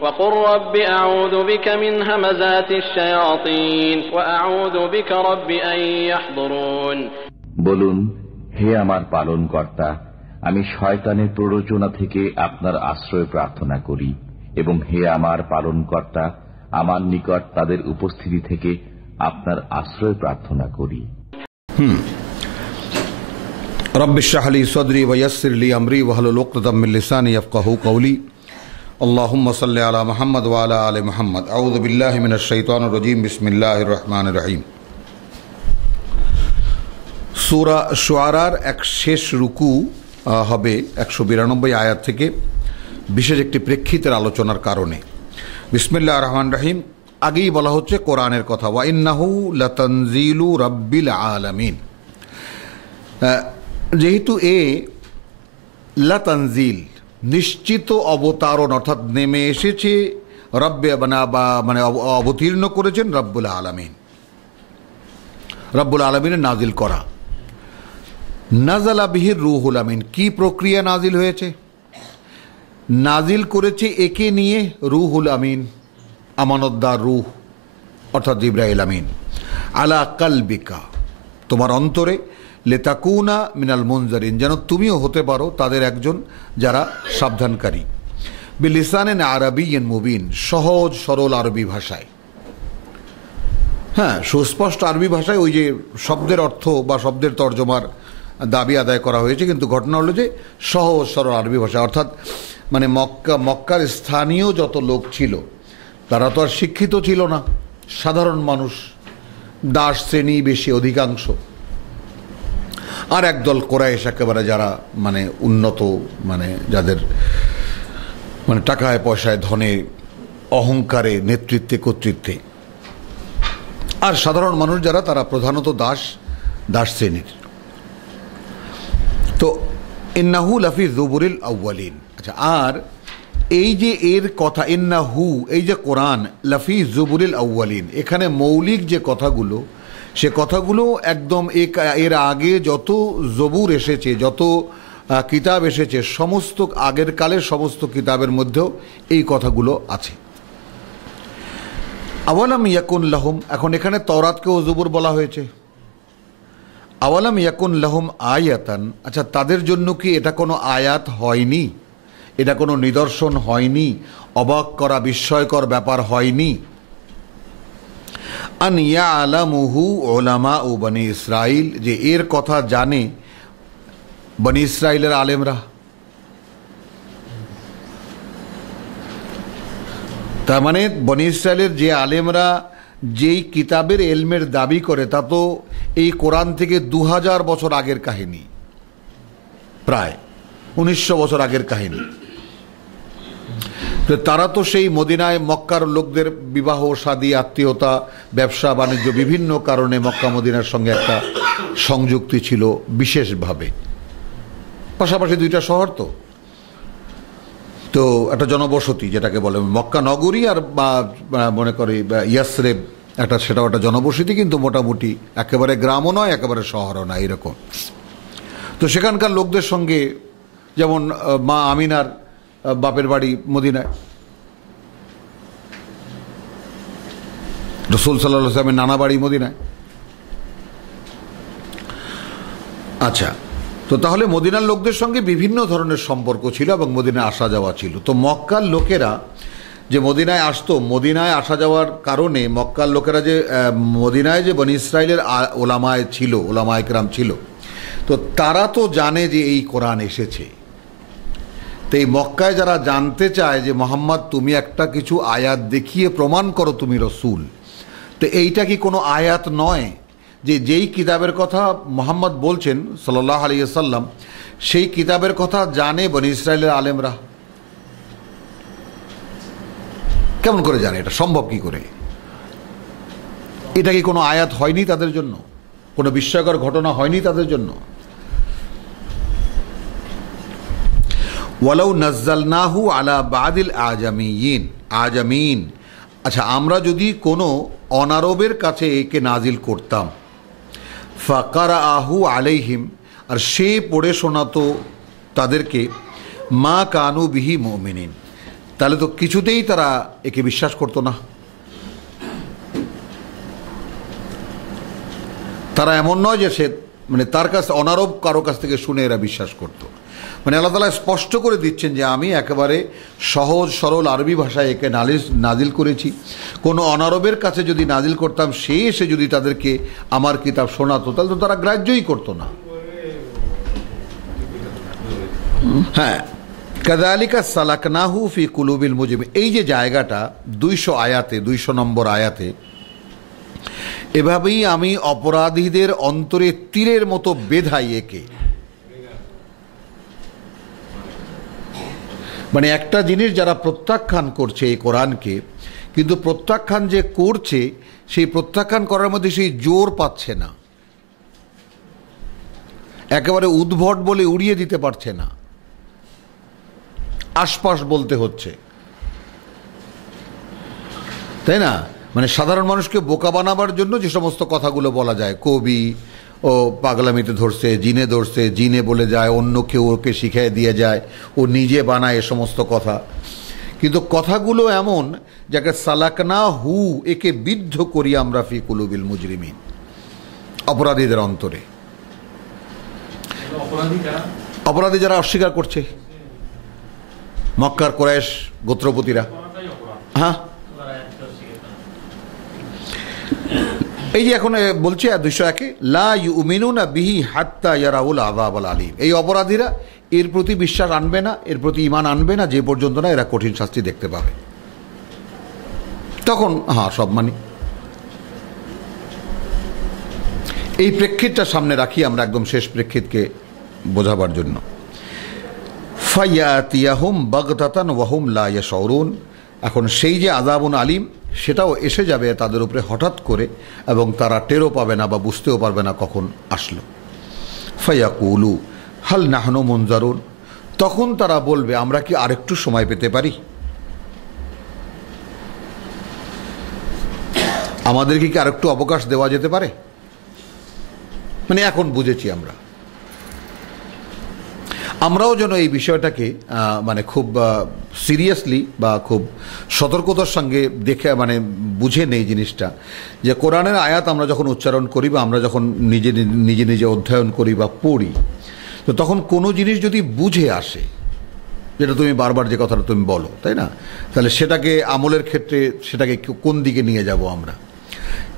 وقل رب أعوذ بك من همزات الشياطين وأعوذ بك رب أن يحضرون। বলুন, হে আমার পালনকর্তা, আমি শয়তানের প্ররোচনা থেকে আপনার আশ্রয় প্রার্থনা করি, এবং হে আমার পালনকর্তা, আমার নিকট তাদের উপস্থিতি থেকে আপনার আশ্রয় প্রার্থনা করি। রব্বি ইশরাহ লি সাদরি ওয়া ইয়াসসির লি আমরি ওয়াহলুল উকদাতাম মিন লিসানি ইয়াফকাহু কওলি। আল্লাহুম্মা সাল্লি আলা মুহাম্মাদ ওয়া আলা আলি মুহাম্মাদ। আউযু বিল্লাহি মিনাশ শাইতানির রাজীম। বিসমিল্লাহির রহমানির রহিম। সূরা শুআরার এক শেষ রুকু হবে 192 আয়াত থেকে, বিশেষ একটি প্রেক্ষিতের আলোচনার কারণে। বিসমিল্লাহির রহমানির রহিম। আগেই বলা হচ্ছে কোরআনের কথা, ওয়া ইন্নাহু লাতানজিলু রাব্বিল আলামিন। যেহেতু লাতানজিল নিশ্চিত অবতারণ, অর্থাৎ নেমে এসেছে, রব্বে মানে অবতীর্ণ করেছেন রব্বুল আলামিন। রব্বুল আলামিনের নাজিল করা। নাজালা বিহির রুহুল আমিন। কি প্রক্রিয়া নাজিল হয়েছে? নাজিল করেছে একে নিয়ে রুহুল আমিন, আমানতদার রূহ, অর্থাৎ জিবরাইল আমিন, আলা কালবিকা, তোমার অন্তরে, লেতাকুনা মিনাল মুনজারিন, যেন তুমিও হতে পারো তাদের একজন যারা সাবধানকারী, বিলিসানিন আরাবিয়্যিন মুবিন, সহজ সরল আরবি ভাষায়। হ্যাঁ, সুস্পষ্ট আরবি ভাষায়। ওই যে শব্দের অর্থ বা শব্দের তর্জমার দাবি আদায় করা হয়েছে, কিন্তু ঘটনা হলো যে সহজ সরল আরবি ভাষা, অর্থাৎ মানে মক্কার স্থানীয় যত লোক ছিল তারা তো আর শিক্ষিত ছিল না, সাধারণ মানুষ, দাস শ্রেণী বেশি অধিকাংশ, আর একদল কোরাইশ একেবারে যারা মানে উন্নত, মানে যাদের মানে টাকায় পয়সায় ধনে অহংকারে নেতৃত্বে কর্তৃত্বে, আর সাধারণ মানুষ যারা তারা প্রধানত দাস শ্রেণীর। তো ইন্নাহু লাফি যুবুরিল আউয়ালিন। আচ্ছা, আর এই যে এর কথা ইন্নাহু, এই যে কোরআন, লাফি যুবুরিল আউয়ালিন, এখানে মৌলিক যে কথাগুলো, সে কথাগুলো একদম এর আগে যত জবুর এসেছে, যত কিতাব এসেছে, সমস্ত আগের কালের সমস্ত কিতাবের মধ্যেও এই কথাগুলো আছে। আওয়ালাম ইয়াকুন লাহুম, এখন এখানে তওরাতকেও জবুর বলা হয়েছে। আওয়ালাম ইয়াকুন লাহুম আয়াতান, আচ্ছা তাদের জন্য কি এটা কোনো আয়াত হয়নি? এটা কোনো নিদর্শন হয়নি? অবাক করা বিস্ময়কর ব্যাপার হয়নি? আন ইয়ালামুহু উলামাউ বনি ইসরাইল, যে এর কথা জানে বনি ইসরাইলের আলেমরা। তার মানে বনি ইসরাইলের যে আলেমরা যেই কিতাবের এলমের দাবি করে, তা তো এই কোরআন থেকে 2000 বছর আগের কাহিনী, প্রায় 1900 বছর আগের কাহিনী। তো তারা তো সেই মদিনায় মক্কার লোকদের বিবাহ শাদী, আত্মীয়তা, ব্যবসা বাণিজ্য, বিভিন্ন কারণে মক্কা মদিনার সঙ্গে একটা সংযুক্তি ছিল বিশেষভাবে। পাশাপাশি দুইটা শহর, তো একটা জনবসতি যেটাকে বলে মক্কা নগরী, আর বা মনে করি ইয়াসরেব, সেটাও একটা জনবসতি, কিন্তু মোটামুটি একেবারে গ্রামও নয়, একেবারে শহরও নয়, এরকম। তো সেখানকার লোকদের সঙ্গে, যেমন মা আমিনার বাপের বাড়ি মদিনায়, রাসূল সাল্লাল্লাহু আলাইহি ওয়াসাল্লামের নানা বাড়ি মদিনায়। আচ্ছা, তো তাহলে মদিনার লোকদের সঙ্গে বিভিন্ন ধরনের সম্পর্ক ছিল এবং মদিনায় আসা যাওয়া ছিল। তো মক্কার লোকেরা যে মদিনায় আসতো, মদিনায় আসা যাওয়ার কারণে মক্কার লোকেরা যে মদিনায় যে বনি ইসরাইলের ওলামায় ছিল, ওলামায়ে কেরাম ছিল, তো তারা তো জানে যে এই কোরআন এসেছে। তো এই মক্কায় যারা জানতে চায় যে মোহাম্মদ তুমি একটা কিছু আয়াত দেখিয়ে প্রমাণ করো তুমি রসুল, তো এইটা কি কোনো আয়াত নয় যে যেই কিতাবের কথা মোহাম্মদ বলছেন সাল্লাল্লাহু আলাইহি ওয়াসাল্লাম, সেই কিতাবের কথা জানে বনি ইসরাইলের আলেমরা? কেমন করে জানে? এটা সম্ভব কি করে? এটা কি কোনো আয়াত হয়নি তাদের জন্য? কোনো বিস্ময়কর ঘটনা হয়নি তাদের জন্য? ওয়ালাউ নাজ্জালনাহু আলা বাদিল আজামিন, আচ্ছা আমরা যদি কোনো অনারবের কাছে একে নাজিল করতাম, ফাকারাহু আলাইহিম, আর সে পড়ে শোনাতো তাদেরকে, মা কানু বিহি মুমিনিন, তাহলে তো কিছুতেই তারা একে বিশ্বাস করতো না। তারা এমন নয় যে সে মানে তার কাছে অনারব কারো কাছ থেকে শুনে এরা বিশ্বাস করত। মানে আল্লাহ তাআলা স্পষ্ট করে দিচ্ছেন যে আমি একেবারে সহজ সরল আরবি ভাষায় একে নাজিল করেছি। কোনো অনারবের কাছে যদি নাজিল করতাম, সে এসে যদি তাদেরকে আমার কিতাব শোনাতো, তাহলে তো তারা গ্রাহ্যই করতো না। হ্যাঁ, কাযালিকা সালাকনাহু ফি কুলুবিল মুজরিমিন, এই যে জায়গাটা 200 নম্বর আয়াতে, এভাবেই আমি অপরাধীদের অন্তরে তীরের মতো বেধাই একে। মানে একটা জিনিস যারা প্রত্যাখ্যান করছে এই কোরআনকে, কিন্তু প্রত্যাখ্যান যে করছে সেই প্রত্যাখ্যান করার মধ্যে সেই জোর পাচ্ছে না, একেবারে উদ্ভট বলে উড়িয়ে দিতে পারছে না, আশপাশ বলতে হচ্ছে, তাই না? মানে সাধারণ মানুষকে বোকা বানাবার জন্য যে সমস্ত কথাগুলো বলা যায়, কবি ও পাগলামিতে ধরছে, জিনে ধরছে, জিনে বলে যায়, অন্য কেউ ওকে শিখিয়ে দিয়ে যায়, ও নিজে বানায় এ সমস্ত কথা। কিন্তু কথাগুলো এমন যাকে সালাকনা হু, একে বিদ্ধ করি আমরা ফি কুলুবিল মুজরিমিন, অপরাধীদের অন্তরে। অপরাধী যারা অস্বীকার করছে, মক্কার কুরাইশ গোত্রপতিরা। হ্যাঁ, এই যে এখন বলছে 201-এ, লা ইউমিনুনা বিহি হাত্তা ইয়ারাউল আযাবাল আলীম, এই অপরাধীরা এর প্রতি বিশ্বাস আনবে না, এর প্রতি ঈমান আনবে না যে পর্যন্ত না এরা কঠিন শাস্তি দেখতে পাবে। তখন হ্যাঁ সব মানি। এই প্রেক্ষিতটা সামনে রাখি আমরা একদম শেষ প্রেক্ষিতকে বোঝাবার জন্য। ফায়াতিয়াহুম বাগতাতান ওয়া হুম লা ইয়াশউরুন, এখন সেই যে আযাবুন আলীম সেটাও এসে যাবে তাদের উপরে হঠাৎ করে, এবং তারা টেরও পাবে না বা বুঝতেও পারবে না কখন আসলো। ফায়াকুলু হাল নাহনু মুনজারুন, তখন তারা বলবে আমরা কি আরেকটু সময় পেতে পারি, আমাদেরকে কি আরেকটু অবকাশ দেওয়া যেতে পারে। মানে এখন বুঝেছি আমরাও যেন এই বিষয়টাকে মানে খুব সিরিয়াসলি বা খুব সতর্কতার সঙ্গে দেখে মানে বুঝে নেই জিনিসটা, যে কোরআনের আয়াত আমরা যখন উচ্চারণ করি বা আমরা যখন নিজে নিজে অধ্যয়ন করি বা পড়ি, তো তখন কোনো জিনিস যদি বুঝে আসে, যেটা তুমি বারবার যে কথাটা তুমি বলো, তাই না, তাহলে সেটাকে আমলের ক্ষেত্রে সেটাকে কোন দিকে নিয়ে যাব আমরা।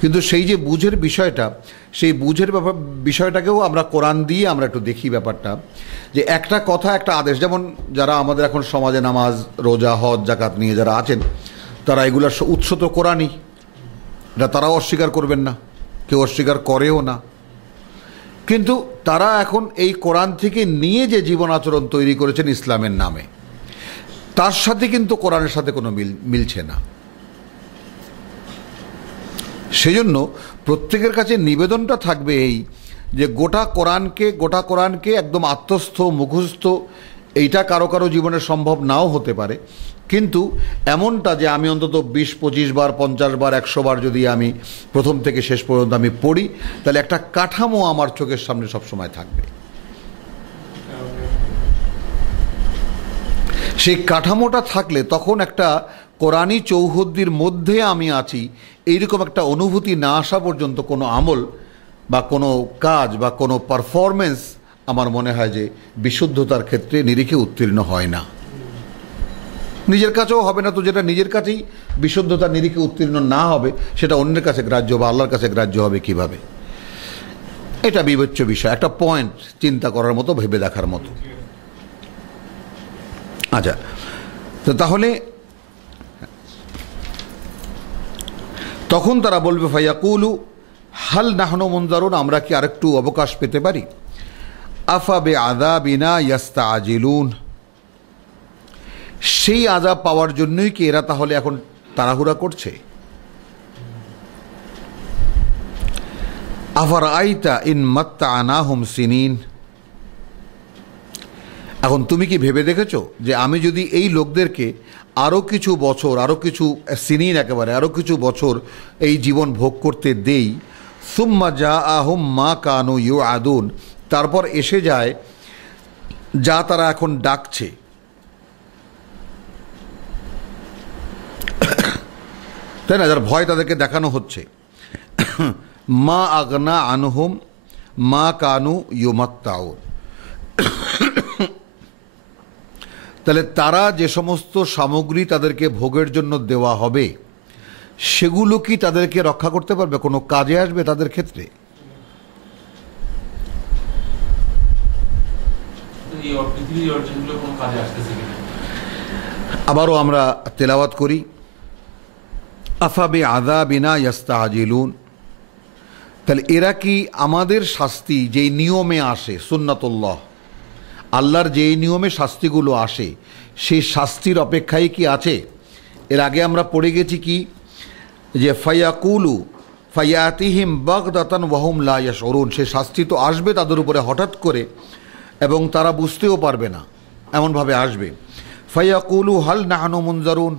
কিন্তু সেই যে বুঝের বিষয়টা, সেই বুঝের বিষয়টাকেও আমরা কোরআন দিয়ে আমরা একটু দেখি ব্যাপারটা, যে একটা কথা একটা আদেশ, যেমন যারা আমাদের এখন সমাজে নামাজ রোজা হজ জাকাত নিয়ে যারা আছেন, তারা এগুলোর উৎস তো কোরআনই, এটা তারাও অস্বীকার করবেন না, কেউ অস্বীকার করেও না। কিন্তু তারা এখন এই কোরআন থেকে নিয়ে যে জীবন আচরণ তৈরি করেছেন ইসলামের নামে, তার সাথে কিন্তু কোরআনের সাথে কোনো মিলছে না। সেজন্য প্রত্যেকের কাছে নিবেদনটা থাকবে এই, যে গোটা কোরআনকে একদম আত্মস্থ মুখস্থ এইটা কারো কারো জীবনে সম্ভব নাও হতে পারে, কিন্তু এমনটা যে আমি অন্তত 20-25 বার 50 বার 100 বার যদি আমি প্রথম থেকে শেষ পর্যন্ত আমি পড়ি, তাহলে একটা কাঠামো আমার চোখের সামনে সবসময় থাকবে। সেই কাঠামোটা থাকলে তখন একটা কোরআনী চৌহদ্দির মধ্যে আমি আছি এইরকম একটা অনুভূতি না আসা পর্যন্ত কোনো আমল বা কোনো কাজ বা কোনো পারফরমেন্স আমার মনে হয় যে বিশুদ্ধতার ক্ষেত্রে নিরিখে উত্তীর্ণ হয় না, নিজের কাছেও হবে না। তো যেটা নিজের কাছেই বিশুদ্ধতার নিরিখে উত্তীর্ণ না হবে, সেটা অন্যের কাছে গ্রাহ্য বা আল্লাহর কাছে গ্রাহ্য হবে কিভাবে? এটা বিবেচ্য বিষয়, একটা পয়েন্ট চিন্তা করার মতো, ভেবে দেখার মতো। আচ্ছা, তো তাহলে তখন তারা বলবে ফায়াকুলু হাল নাহনু মুনজারুন, আমরা কি আরেকটু অবকাশ পেতে পারি। আফা বিআযাবিনা ইস্তাআজিলুন, সেই আযাব পাওয়ার জন্যই কি এরা তাহলে এখন তাড়াহুড়া করছে। আফারাআইতা ইন মাত্তা'নাহুম সিনিন, এখন তুমি কি ভেবে দেখেছো যে আমি যদি এই লোকদেরকে আরও কিছু বছর, আরও কিছু সিনিন, একেবারে আরও কিছু বছর এই জীবন ভোগ করতে দেই, সুম্মা জাআহুম মা কানু ইউআদুন, তারপর এসে যায় যা তারা এখন ডাকছে, তাই না, যার ভয় তাদেরকে দেখানো হচ্ছে। মা আগনা আনহুম মা কানু ইউমাত্তাউন, তাহলে তারা যে সমস্ত সামগ্রী তাদেরকে ভোগের জন্য দেওয়া হবে সেগুলো কি তাদেরকে রক্ষা করতে পারবে, কোনো কাজে আসবে তাদের ক্ষেত্রে? আবারও আমরা তেলাওয়াত করি, আফাবি আযাবিনা ইয়াস্তাজিলুন, তাহলে এরা কি আমাদের শাস্তি যেই নিয়মে আসে, সুন্নাতুল্লাহ, আল্লাহর যেই নিয়মে শাস্তিগুলো আসে সেই শাস্তির অপেক্ষায় কি আছে? এর আগে আমরা পড়ে গেছি কি, যে ফায়াকুলু ফায়াতিহিম বাগদাতান ওয়াহুম লা ইয়াশউরুন, সে শাস্তি তো আসবে তাদের উপরে হঠাৎ করে এবং তারা বুঝতেও পারবে না, এমনভাবে আসবে। ফায়াকুলু হাল নাহনু মুনজারুন,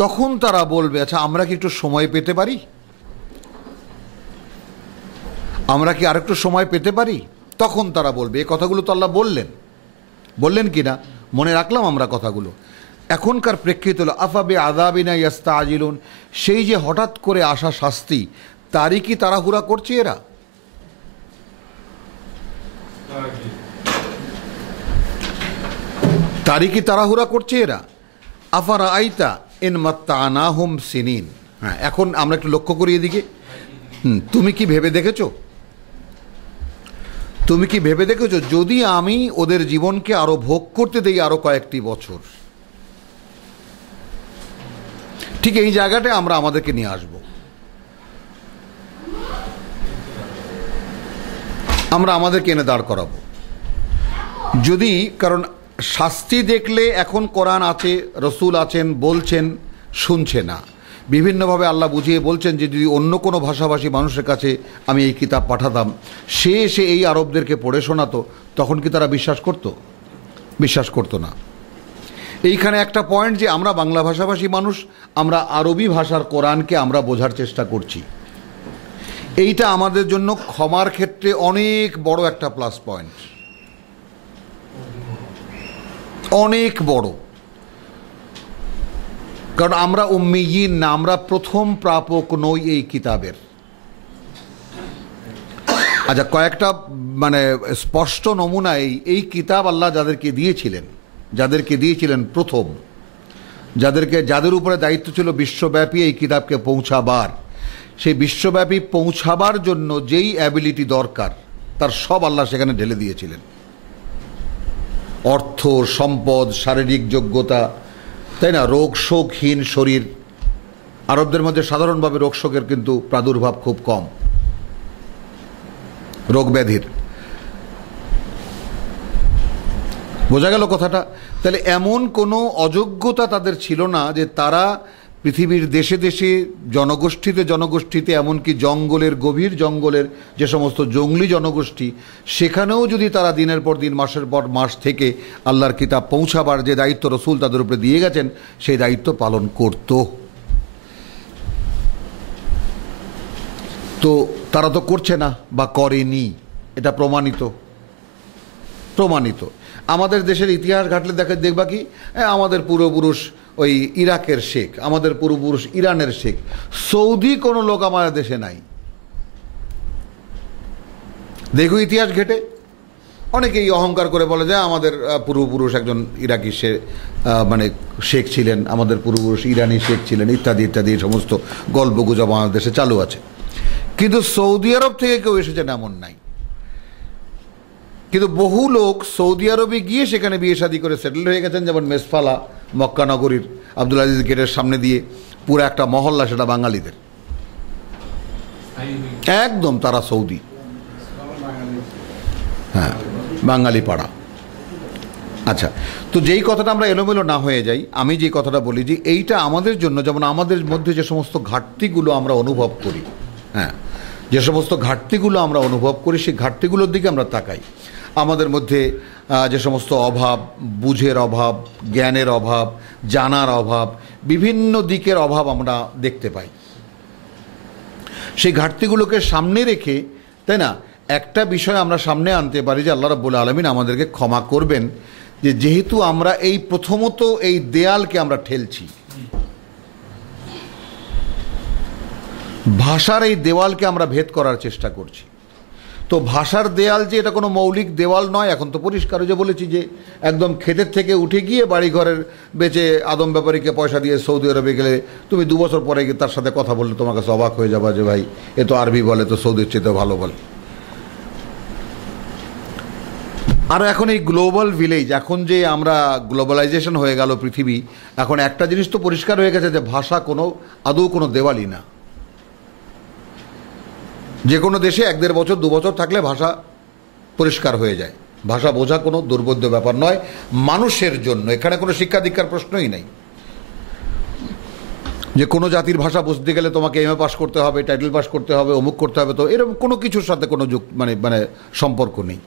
তখন তারা বলবে আচ্ছা আমরা কি একটু সময় পেতে পারি, আমরা কি আরেকটু সময় পেতে পারি? তখন তারা বলবে, এই কথাগুলো তো আল্লাহ বললেন কি না, মনে রাখলাম আমরা কথাগুলো। এখনকার প্রেক্ষিত হলো আফাবে আযাবিনা ইয়াস্তাজিলুন, সেই যে হঠাৎ করে আসা শাস্তি তারই কি তাড়াহুড়া করছে এরা? তারই কি তাড়াহুড়া করছে এরা? আফারা আইতা ইন মাত্তানাহুম সিনিন। হ্যাঁ, এখন আমরা একটু লক্ষ্য করি এদিকে। তুমি কি ভেবে দেখেছো, তুমি কি ভেবে দেখেছো যদি আমি ওদের জীবনকে আরো ভোগ করতে দেই আরো কয়েকটি বছর, ঠিক এই জায়গাটায় আমরা আমাদেরকে নিয়ে আসব, আমরা আমাদেরকে এনে দাঁড় করাবো। যদি, কারণ শাস্তি দেখলে এখন কোরআন আছে, রসুল আছেন, বলছেন, শুনছে না, বিভিন্নভাবে আল্লাহ বুঝিয়ে বলছেন যে যদি অন্য কোনো ভাষাভাষী মানুষের কাছে আমি এই কিতাব পাঠাতাম, সে এসে এই আরবদেরকে পড়ে শোনাতো, তখন কি তারা বিশ্বাস করতো? বিশ্বাস করতো না। এইখানে একটা পয়েন্ট যে আমরা বাংলা ভাষাভাষী মানুষ, আমরা আরবি ভাষার কোরআনকে আমরা বোঝার চেষ্টা করছি, এইটা আমাদের জন্য ক্ষমার ক্ষেত্রে অনেক বড় একটা প্লাস পয়েন্ট, অনেক বড়। কারণ আমরা উম্মিয়িন না, আমরা প্রথম প্রাপক নই এই কিতাবের। আচ্ছা, কয়েকটা মানে স্পষ্ট নমুনা, এই কিতাব আল্লাহ যাদেরকে দিয়েছিলেন প্রথম, যাদের উপরে দায়িত্ব ছিল বিশ্বব্যাপী এই কিতাবকে পৌঁছাবার, সেই বিশ্বব্যাপী পৌঁছাবার জন্য যেই অ্যাবিলিটি দরকার তার সব আল্লাহ সেখানে ঢেলে দিয়েছিলেন। অর্থ, সম্পদ, শারীরিক যোগ্যতা, তাই না, রোগ শোকহীন শরীর। আরবদের মধ্যে সাধারণভাবে রোগ শোকের কিন্তু প্রাদুর্ভাব খুব কম, রোগ ব্যাধির। বোঝা গেল কথাটা? তাহলে এমন কোনো অযোগ্যতা তাদের ছিল না যে তারা পৃথিবীর দেশে দেশে জনগোষ্ঠীতে এমনকি জঙ্গলের, গভীর জঙ্গলের যে সমস্ত জঙ্গলি জনগোষ্ঠী, সেখানেও যদি তারা দিনের পর দিন, মাসের পর মাস থেকে আল্লাহর কিতাব পৌঁছাবার যে দায়িত্ব রসুল তাদের উপরে দিয়ে গেছেন সেই দায়িত্ব পালন করত। তো তারা তো করছে না বা করেনি, এটা প্রমাণিত। আমাদের দেশের ইতিহাস ঘাটলে দেখবা কি, আমাদের পূর্বপুরুষ ওই ইরাকের শেখ, আমাদের পূর্বপুরুষ ইরানের শেখ, সৌদি কোনো লোক আমাদের দেশে নাই। দেখো ইতিহাস ঘেটে, অনেকেই অহংকার করে বলে যে আমাদের পূর্বপুরুষ একজন ইরাকি মানে শেখ ছিলেন, আমাদের পূর্বপুরুষ ইরানি শেখ ছিলেন, ইত্যাদি ইত্যাদি সমস্ত গল্পগুজব আমাদের দেশে চালু আছে। কিন্তু সৌদি আরব থেকে কেউ এসেছেন এমন নাই। কিন্তু বহু লোক সৌদি আরবে গিয়ে সেখানে বিয়ে শাদী করে সেটেল হয়ে গেছেন, যেমন মেসফালা মক্কা নগরীর আব্দুল আজিজ গেটের সামনে দিয়ে পুরো একটা মহল্লা, সেটা বাঙালিদের, একদম তারা সৌদি, হ্যাঁ, বাঙালি পাড়া। আচ্ছা, তো যেই কথাটা আমরা এলোমেলো না হয়ে যাই, আমি যে কথাটা বলি যে এইটা আমাদের জন্য, যেমন আমাদের মধ্যে যে সমস্ত ঘাটতিগুলো আমরা অনুভব করি, হ্যাঁ, যে সমস্ত ঘাটতিগুলো আমরা অনুভব করি সেই ঘাটতিগুলোর দিকে আমরা তাকাই। আমাদের মধ্যে যে সমস্ত অভাব, বুঝের অভাব, জ্ঞানের অভাব, জানার অভাব, বিভিন্ন দিকের অভাব আমরা দেখতে পাই। সেই ঘাটতিগুলোকে সামনে রেখে, তাই না, একটা বিষয় আমরা সামনে আনতে পারি যে আল্লাহ রাব্বুল আলামিন আমাদেরকে ক্ষমা করবেন, যে যেহেতু আমরা এই প্রথমত এই দেয়ালকে আমরা ঠেলছি, ভাষার এই দেওয়ালকে আমরা ভেদ করার চেষ্টা করছি। তো ভাষার দেয়াল যে এটা কোনো মৌলিক দেওয়াল নয়, এখন তো পরিষ্কার যে বলেছি যে একদম ক্ষেতের থেকে উঠে গিয়ে বাড়িঘরের বেচে আদম ব্যাপারীকে পয়সা দিয়ে সৌদি আরবে গেলে তুমি 2 বছর পরে গিয়ে তার সাথে কথা বললে তোমার কাছে অবাক হয়ে যাবা যে ভাই এ তো আরবি বলে, তো সৌদির চেয়ে ভালো বলে। আর এখন এই গ্লোবাল ভিলেজ, এখন যে আমরা গ্লোবালাইজেশন হয়ে গেল পৃথিবী, এখন একটা জিনিস তো পরিষ্কার হয়ে গেছে যে ভাষা আদৌ কোনো দেওয়ালই না। যে কোনো দেশে 1-1.5 বছর 2 বছর থাকলে ভাষা পরিষ্কার হয়ে যায়। ভাষা বোঝা কোনো দুর্বোধ্য ব্যাপার নয় মানুষের জন্য। এখানে কোনো শিক্ষা দীক্ষার প্রশ্নই নেই যে কোনো জাতির ভাষা বুঝতে গেলে তোমাকে এমএ পাস করতে হবে, টাইটেল পাস করতে হবে, অমুক করতে হবে। তো এরকম কোনো কিছুর সাথে কোনো মানে সম্পর্ক নেই।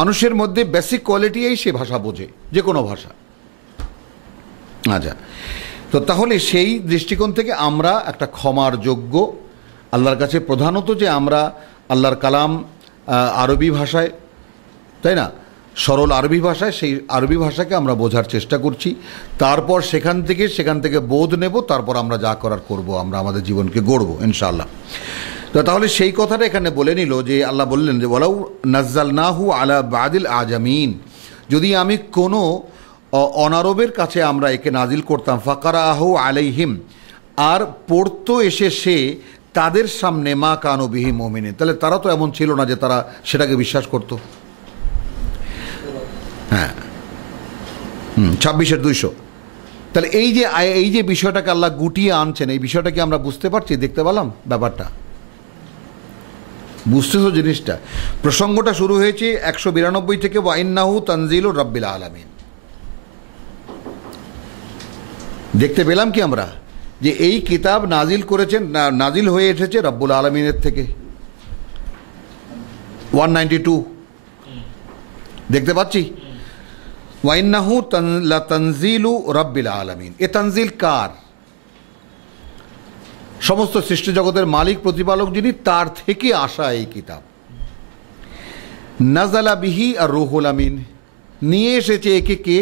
মানুষের মধ্যে বেসিক কোয়ালিটিই সে ভাষা বোঝে, যে কোনো ভাষা। আচ্ছা, তো তাহলে সেই দৃষ্টিকোণ থেকে আমরা একটা ক্ষমার যোগ্য আল্লাহর কাছে, প্রধানত যে আমরা আল্লাহর কালাম আরবি ভাষায়, তাই না, সরল আরবি ভাষায়, সেই আরবি ভাষাকে আমরা বোঝার চেষ্টা করছি। তারপর সেখান থেকে বোধ নেব, তারপর আমরা যা করার করব, আমরা আমাদের জীবনকে গড়ব ইনশাআল্লাহ। তো তাহলে সেই কথাটা এখানে বলে নিল যে আল্লাহ বললেন যে ওয়ালাউ নাজ্জালনাহু আলা বাদিল আজামিন, যদি আমি কোনো অনারবের কাছে আমরা একে নাজিল করতাম, ফাকারাহু আলাইহিম, আর পড়তো এসে সে তাদের সামনে, মা কানু বিহি মুমিনিন, তাহলে তারা তো এমন ছিল না যে তারা সেটাকে বিশ্বাস করত। হ্যাঁ, 26-200। তাহলে এই যে বিষয়টাকে আল্লাহ গুটিয়ে আনছেন, এই বিষয়টা কি আমরা বুঝতে পারছি, দেখতে পেলাম ব্যাপারটা, বুঝতেছো জিনিসটা? প্রসঙ্গটা শুরু হয়েছে 192 থেকে, ওয়া ইন্নাহু তানজিলুর রাব্বিল আলামিন। দেখতে পেলাম কি আমরা যে এই কিতাব নাজিল হয়ে এসেছে রব্বুল আলামিনের থেকে। 192 দেখতে পাচ্ছি, ওয়া ইন্নাহু লাতানজিলু রাব্বিল আলামিন। এ তানজিল কার? সমস্ত সৃষ্টি জগতের মালিক প্রতিপালক যিনি, তার থেকে আসা এই কিতাব। নাজালা বিহি আর রুহুল আমিন, নিয়ে এসেছে একে কে?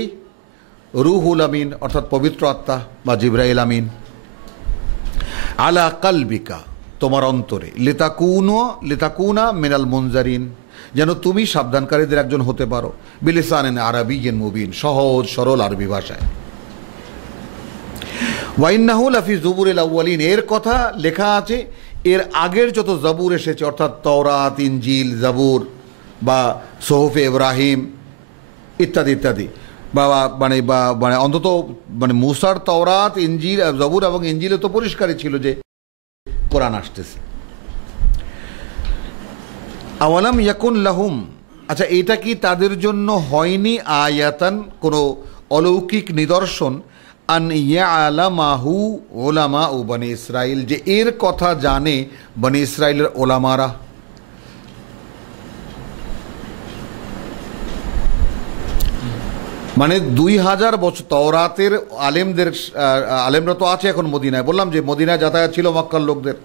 রুহুল আমিন, অর্থাৎ পবিত্র আত্মা বা জিবরাইল আমিন। আলা কালবিকা, তোমার অন্তরে, লিতাকুনা মিনাল মুনজারিন, যেন তুমি সাবধানকারীদের একজন হতে পারো, বিলিসানিন আরাবিয়্যিন মুবিন, সহজ সরল আরবি ভাষায়। ওয়া ইন্নাহু লাফি জুবুরিল আউয়ালিন, এর কথা লেখা আছে এর আগের যত জাবুর এসেছে, অর্থাৎ তওরাত, ইনজিল, জাবুর বা সোহফে ইব্রাহিম ইত্যাদি ইত্যাদি, মানে অন্তত মানে মুসার তওরাত, ইনজিল, জাবুর এবং ইনজিলে তো পরিষ্কারই ছিল যে কোরআন আসতেছে। আওয়ালাম ইয়াকুন লাহুম, আচ্ছা এটা কি তাদের জন্য হয়নি আয়াতান, কোনো অলৌকিক নিদর্শন, আন ইয়ালামাহু ওলামা ও বনি ইসরাইল, যে এর কথা জানে বনি ইসরাইলের ওলামারা। মানে 2000 বছর তওরাতের আলেমরা তো আছে এখন মদিনায়। বললাম যে মদিনায় যাতায়াত ছিল মক্কার লোকদের,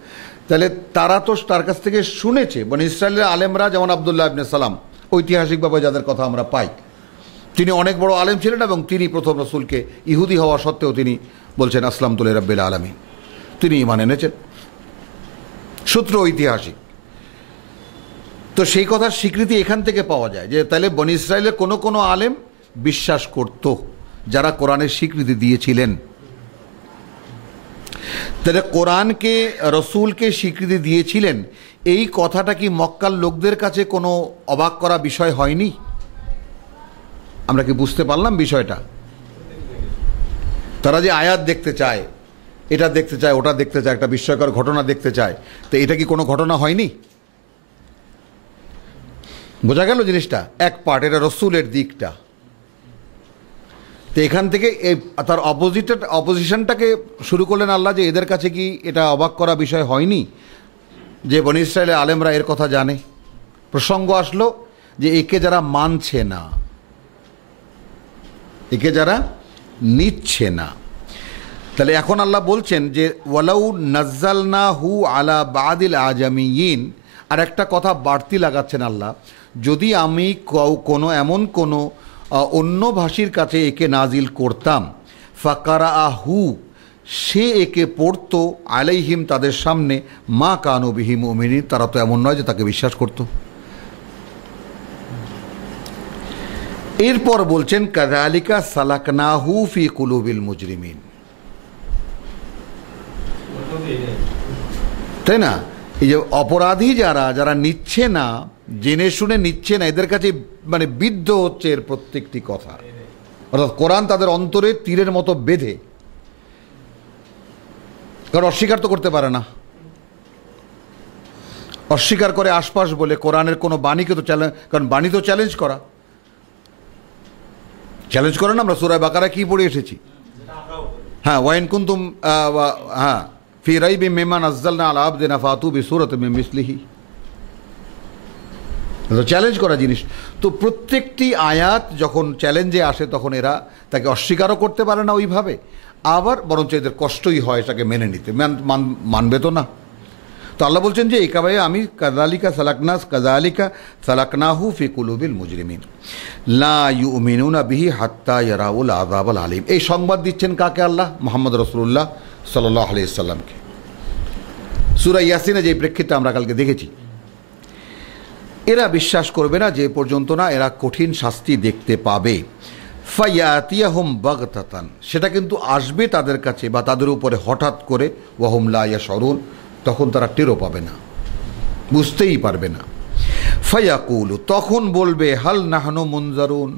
তাহলে তারা তো তার কাছ থেকে শুনেছে। বনি ইসরাইলের আলেমরা, যেমন আবদুল্লাহ ইবনে সালাম, ঐতিহাসিকভাবে যাদের কথা আমরা পাই, তিনি অনেক বড় আলেম ছিলেন এবং তিনি প্রথম রসুলকে, ইহুদি হওয়া সত্ত্বেও তিনি বলছেন আসলামতু লিরাব্বিল আলামিন, তিনি ঈমান এনেছেন, সূত্র ঐতিহাসিক। তো সেই কথার স্বীকৃতি এখান থেকে পাওয়া যায় যে তাহলে বনি ইসরাইলের কোনো আলেম বিশ্বাস করত যারা কোরআনের স্বীকৃতি দিয়েছিলেন। তাহলে কোরআনকে, রসুলকে স্বীকৃতি দিয়েছিলেন, এই কথাটা কি মক্কার লোকদের কাছে কোনো অবাক করা বিষয় হয়নি? আমরা কি বুঝতে পারলাম বিষয়টা? তারা যে আয়াত দেখতে চায়, এটা দেখতে চায়, ওটা দেখতে চায়, একটা বিস্ময়কর ঘটনা দেখতে চায়, তো এটা কি কোনো ঘটনা হয়নি? বোঝা গেল জিনিসটা? এক পার্ট, এটা রসুলের দিকটা। তো এখান থেকে তার অপোজিশনটাকে শুরু করলেন আল্লাহ, যে এদের কাছে কি এটা অবাক করা বিষয় হয়নি যে বনি ইসরায়েলের আলেমরা এর কথা জানে? প্রসঙ্গ আসলো যে একে যারা মানছে না, একে যারা নিচ্ছে না, তাহলে এখন আল্লাহ বলছেন যে ওয়ালাউ নাজ্জালনাহু আলা বাদিল আজামিয়িন, আর একটা কথা বাড়তি লাগাচ্ছেন আল্লাহ, যদি আমি এমন কোনো অন্য ভাষীর কাছে একে নাজিল করতাম, ফাকারাহু, সে একে পড়তো আলাইহিম তাদের সামনে মা কানু বিহি মুমিনিন, তারা তো এমন নয় যে তাকে বিশ্বাস করত। এরপর বলছেন কাযালিকা সালাকনাহু ফি কুলুবিল মুজরিমিন, তাই না? এই যে অপরাধী যারা যারা নিচ্ছে না, জেনে শুনে নিচ্ছে না, এদের কাছে মানে বিদ্ধ হচ্ছে এর প্রত্যেকটি কথা। অর্থাৎ কোরআন তাদের অন্তরে তীরের মতো বেঁধে, কারণ অস্বীকার তো করতে পারে না, অস্বীকার করে আশপাশ বলে কোরআনের কোনো বাণীকে তো চ্যালেঞ্জ, কারণ বাণী তো চ্যালেঞ্জ করা, চ্যালেঞ্জ করে না। আমরা সূরা বাকারা কি পড়ে এসেছি? হ্যাঁ, ওয়াইন কুনতুম হ্যাঁ ফি রাইবিম মিম্মা নাযালনা আলা আবদিনা ফাতু বিসূরাতিন মিন মিসলিহি, তো চ্যালেঞ্জ করা জিনিস। তো প্রত্যেকটি আয়াত যখন চ্যালেঞ্জে আসে তখন এরা তাকে অস্বীকারও করতে পারে না ওইভাবে, আবার বরঞ্চ এদের কষ্টই হয় এটাকে মেনে নিতে, মানবে তো না। তো আল্লাহ বলছেন যে একাবাই আমি কাযালিকা সালাকনাহু ফি কুলুবিল মুজরিমিন লা ইউমিনুনা বিহি হাত্তা ইয়ারাউল আযাবাল আলিম। এই সংবাদ দিচ্ছেন কাকে? আল্লাহ মুহাম্মদ রাসূলুল্লাহ সাল্লাল্লাহু আলাইহি সাল্লামকে। সূরা ইয়াসিনে যে প্রেক্ষিতে আমরা কালকে দেখেছি, এরা বিশ্বাস করবে না যে পর্যন্ত না এরা কঠিন শাস্তি দেখতে পাবে। ফায়াতিয়াহুম বাগতাতান, সেটা কিন্তু আসবে তাদের কাছে বা তাদের উপরে হঠাৎ করে, ওয়াহুম লা ইয়াশউরুন, তখন তারা টেরও পাবে না, বুঝতেই পারবে না। ফায়াকুলু, তখন বলবে হাল নাহনু মুনজারুন,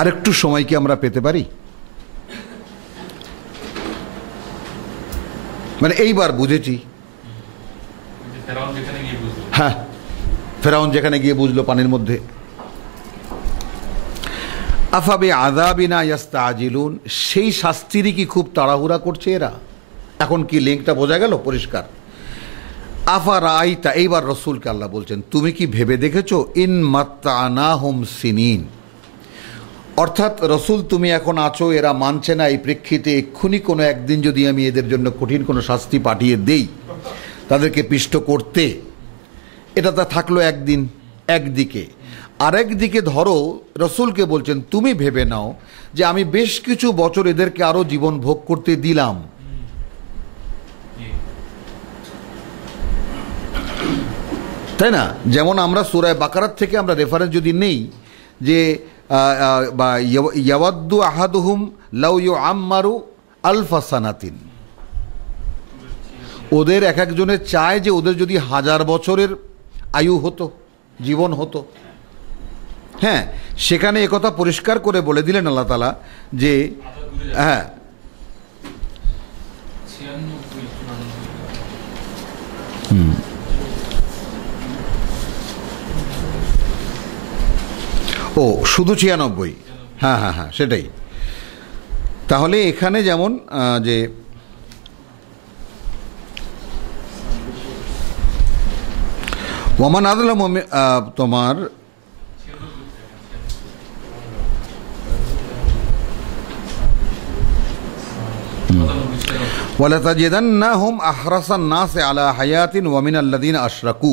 আরেকটু সময় কি আমরা পেতে পারি? মানে এইবার বুঝেছি। হ্যাঁ, ফেরাউন যেখানে গিয়ে বুঝলো পানির মধ্যে। আফাবি আযাবিনা ইয়াস্তাজিলুন, সেই শাস্তিরই কি খুব তাড়াহুড়া করছে এরা? এখন কি লিঙ্কটা বোঝা গেল পরিষ্কার? আফারাইতা, এইবার রসুলকে আল্লাহ বলছেন তুমি কি ভেবে দেখেছো? ইন মাত্তানাহুম সিনিন, অর্থাৎ রসুল তুমি এখন আছো, এরা মানছে না, এই প্রেক্ষিতে এক্ষুনি কোনো একদিন যদি আমি এদের জন্য কঠিন কোনো শাস্তি পাঠিয়ে দেই তাদেরকে পিষ্ট করতে, এটা তা থাকলো একদিন একদিকে। আরেকদিকে ধরো রসুলকে বলছেন তুমি ভেবে নাও যে আমি বেশ কিছু বছর এদেরকে আরো জীবন ভোগ করতে দিলাম, তাই না? যেমন আমরা সূরা বাকারাত থেকে আমরা রেফারেন্স যদি নেই যে ইয়াওয়াদ্দু আহাদুহুম লাউ ইউআম্মারু আলফা সানাতিন, ওদের এক একজনের চায় যে ওদের যদি 1000 বছরের আয়ু হতো, জীবন হতো। হ্যাঁ, সেখানে একথা পরিষ্কার করে বলে দিলেন আল্লাহ তাআলা যে হ্যাঁ, ও শুধু 96, হ্যাঁ হ্যাঁ হ্যাঁ সেটাই। তাহলে এখানে যেমন যে ওমান আদলাম তোমার ওয়ালাতাজিদান্নাহুম আহরাসান নাসি আলা হায়াতিন ওয়া মিনাল্লাযিনা আশরাকু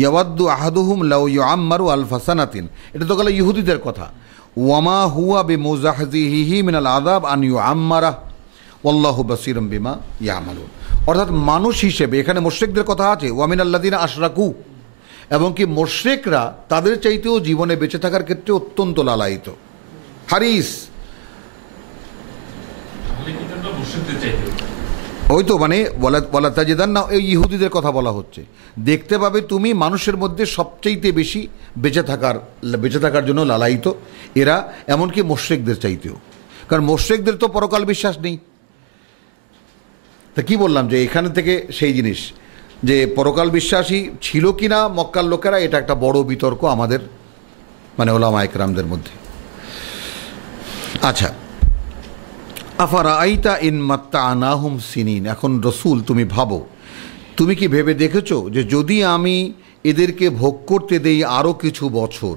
ইয়াওয়াদ্দু আহাদুহুম লাউ ইউআম্মারু আলফা সানাতিন, এটা তো গেল ইহুদিদের কথা। ওয়ামা হুয়া বিমুজাহজিহি মিনাল আযাব আন ইউআম্মারা ওয়াল্লাহু বাসীরুম বিমা ইয়ামালুন, অর্থাৎ মানুষ হিসেবে এখানে মুশরিকদের কথা আছে, ওয়া মিনাল্লাযিনা আশরাকু, এবং কি মুশরিকরা তাদের চাইতেও জীবনে বেঁচে থাকার ক্ষেত্রে অত্যন্ত লালায়িত, হারিস। ওই তো মানে বলা তাজিদান না, এই ইহুদিদের কথা বলা হচ্ছে। দেখতে পাবে তুমি মানুষের মধ্যে সবচাইতে বেশি বেঁচে থাকার জন্য লালায়িত এরা, এমনকি মুশরিকদের চাইতেও, কারণ মুশরিকদের তো পরকাল বিশ্বাস নেই। তা কি বললাম যে এখানে থেকে সেই জিনিস যে পরকাল বিশ্বাসী ছিল কিনা মক্কার লোকেরা, এটা একটা বড় বিতর্ক আমাদের মানে ওলামা ইকরামদের মধ্যে। আচ্ছা, আফারাআইতা ইন মাত্তানাহুম সিনিন, এখন রসুল তুমি ভাবো, তুমি কি ভেবে দেখেছো যে যদি আমি এদেরকে ভোগ করতে দেই আরো কিছু বছর,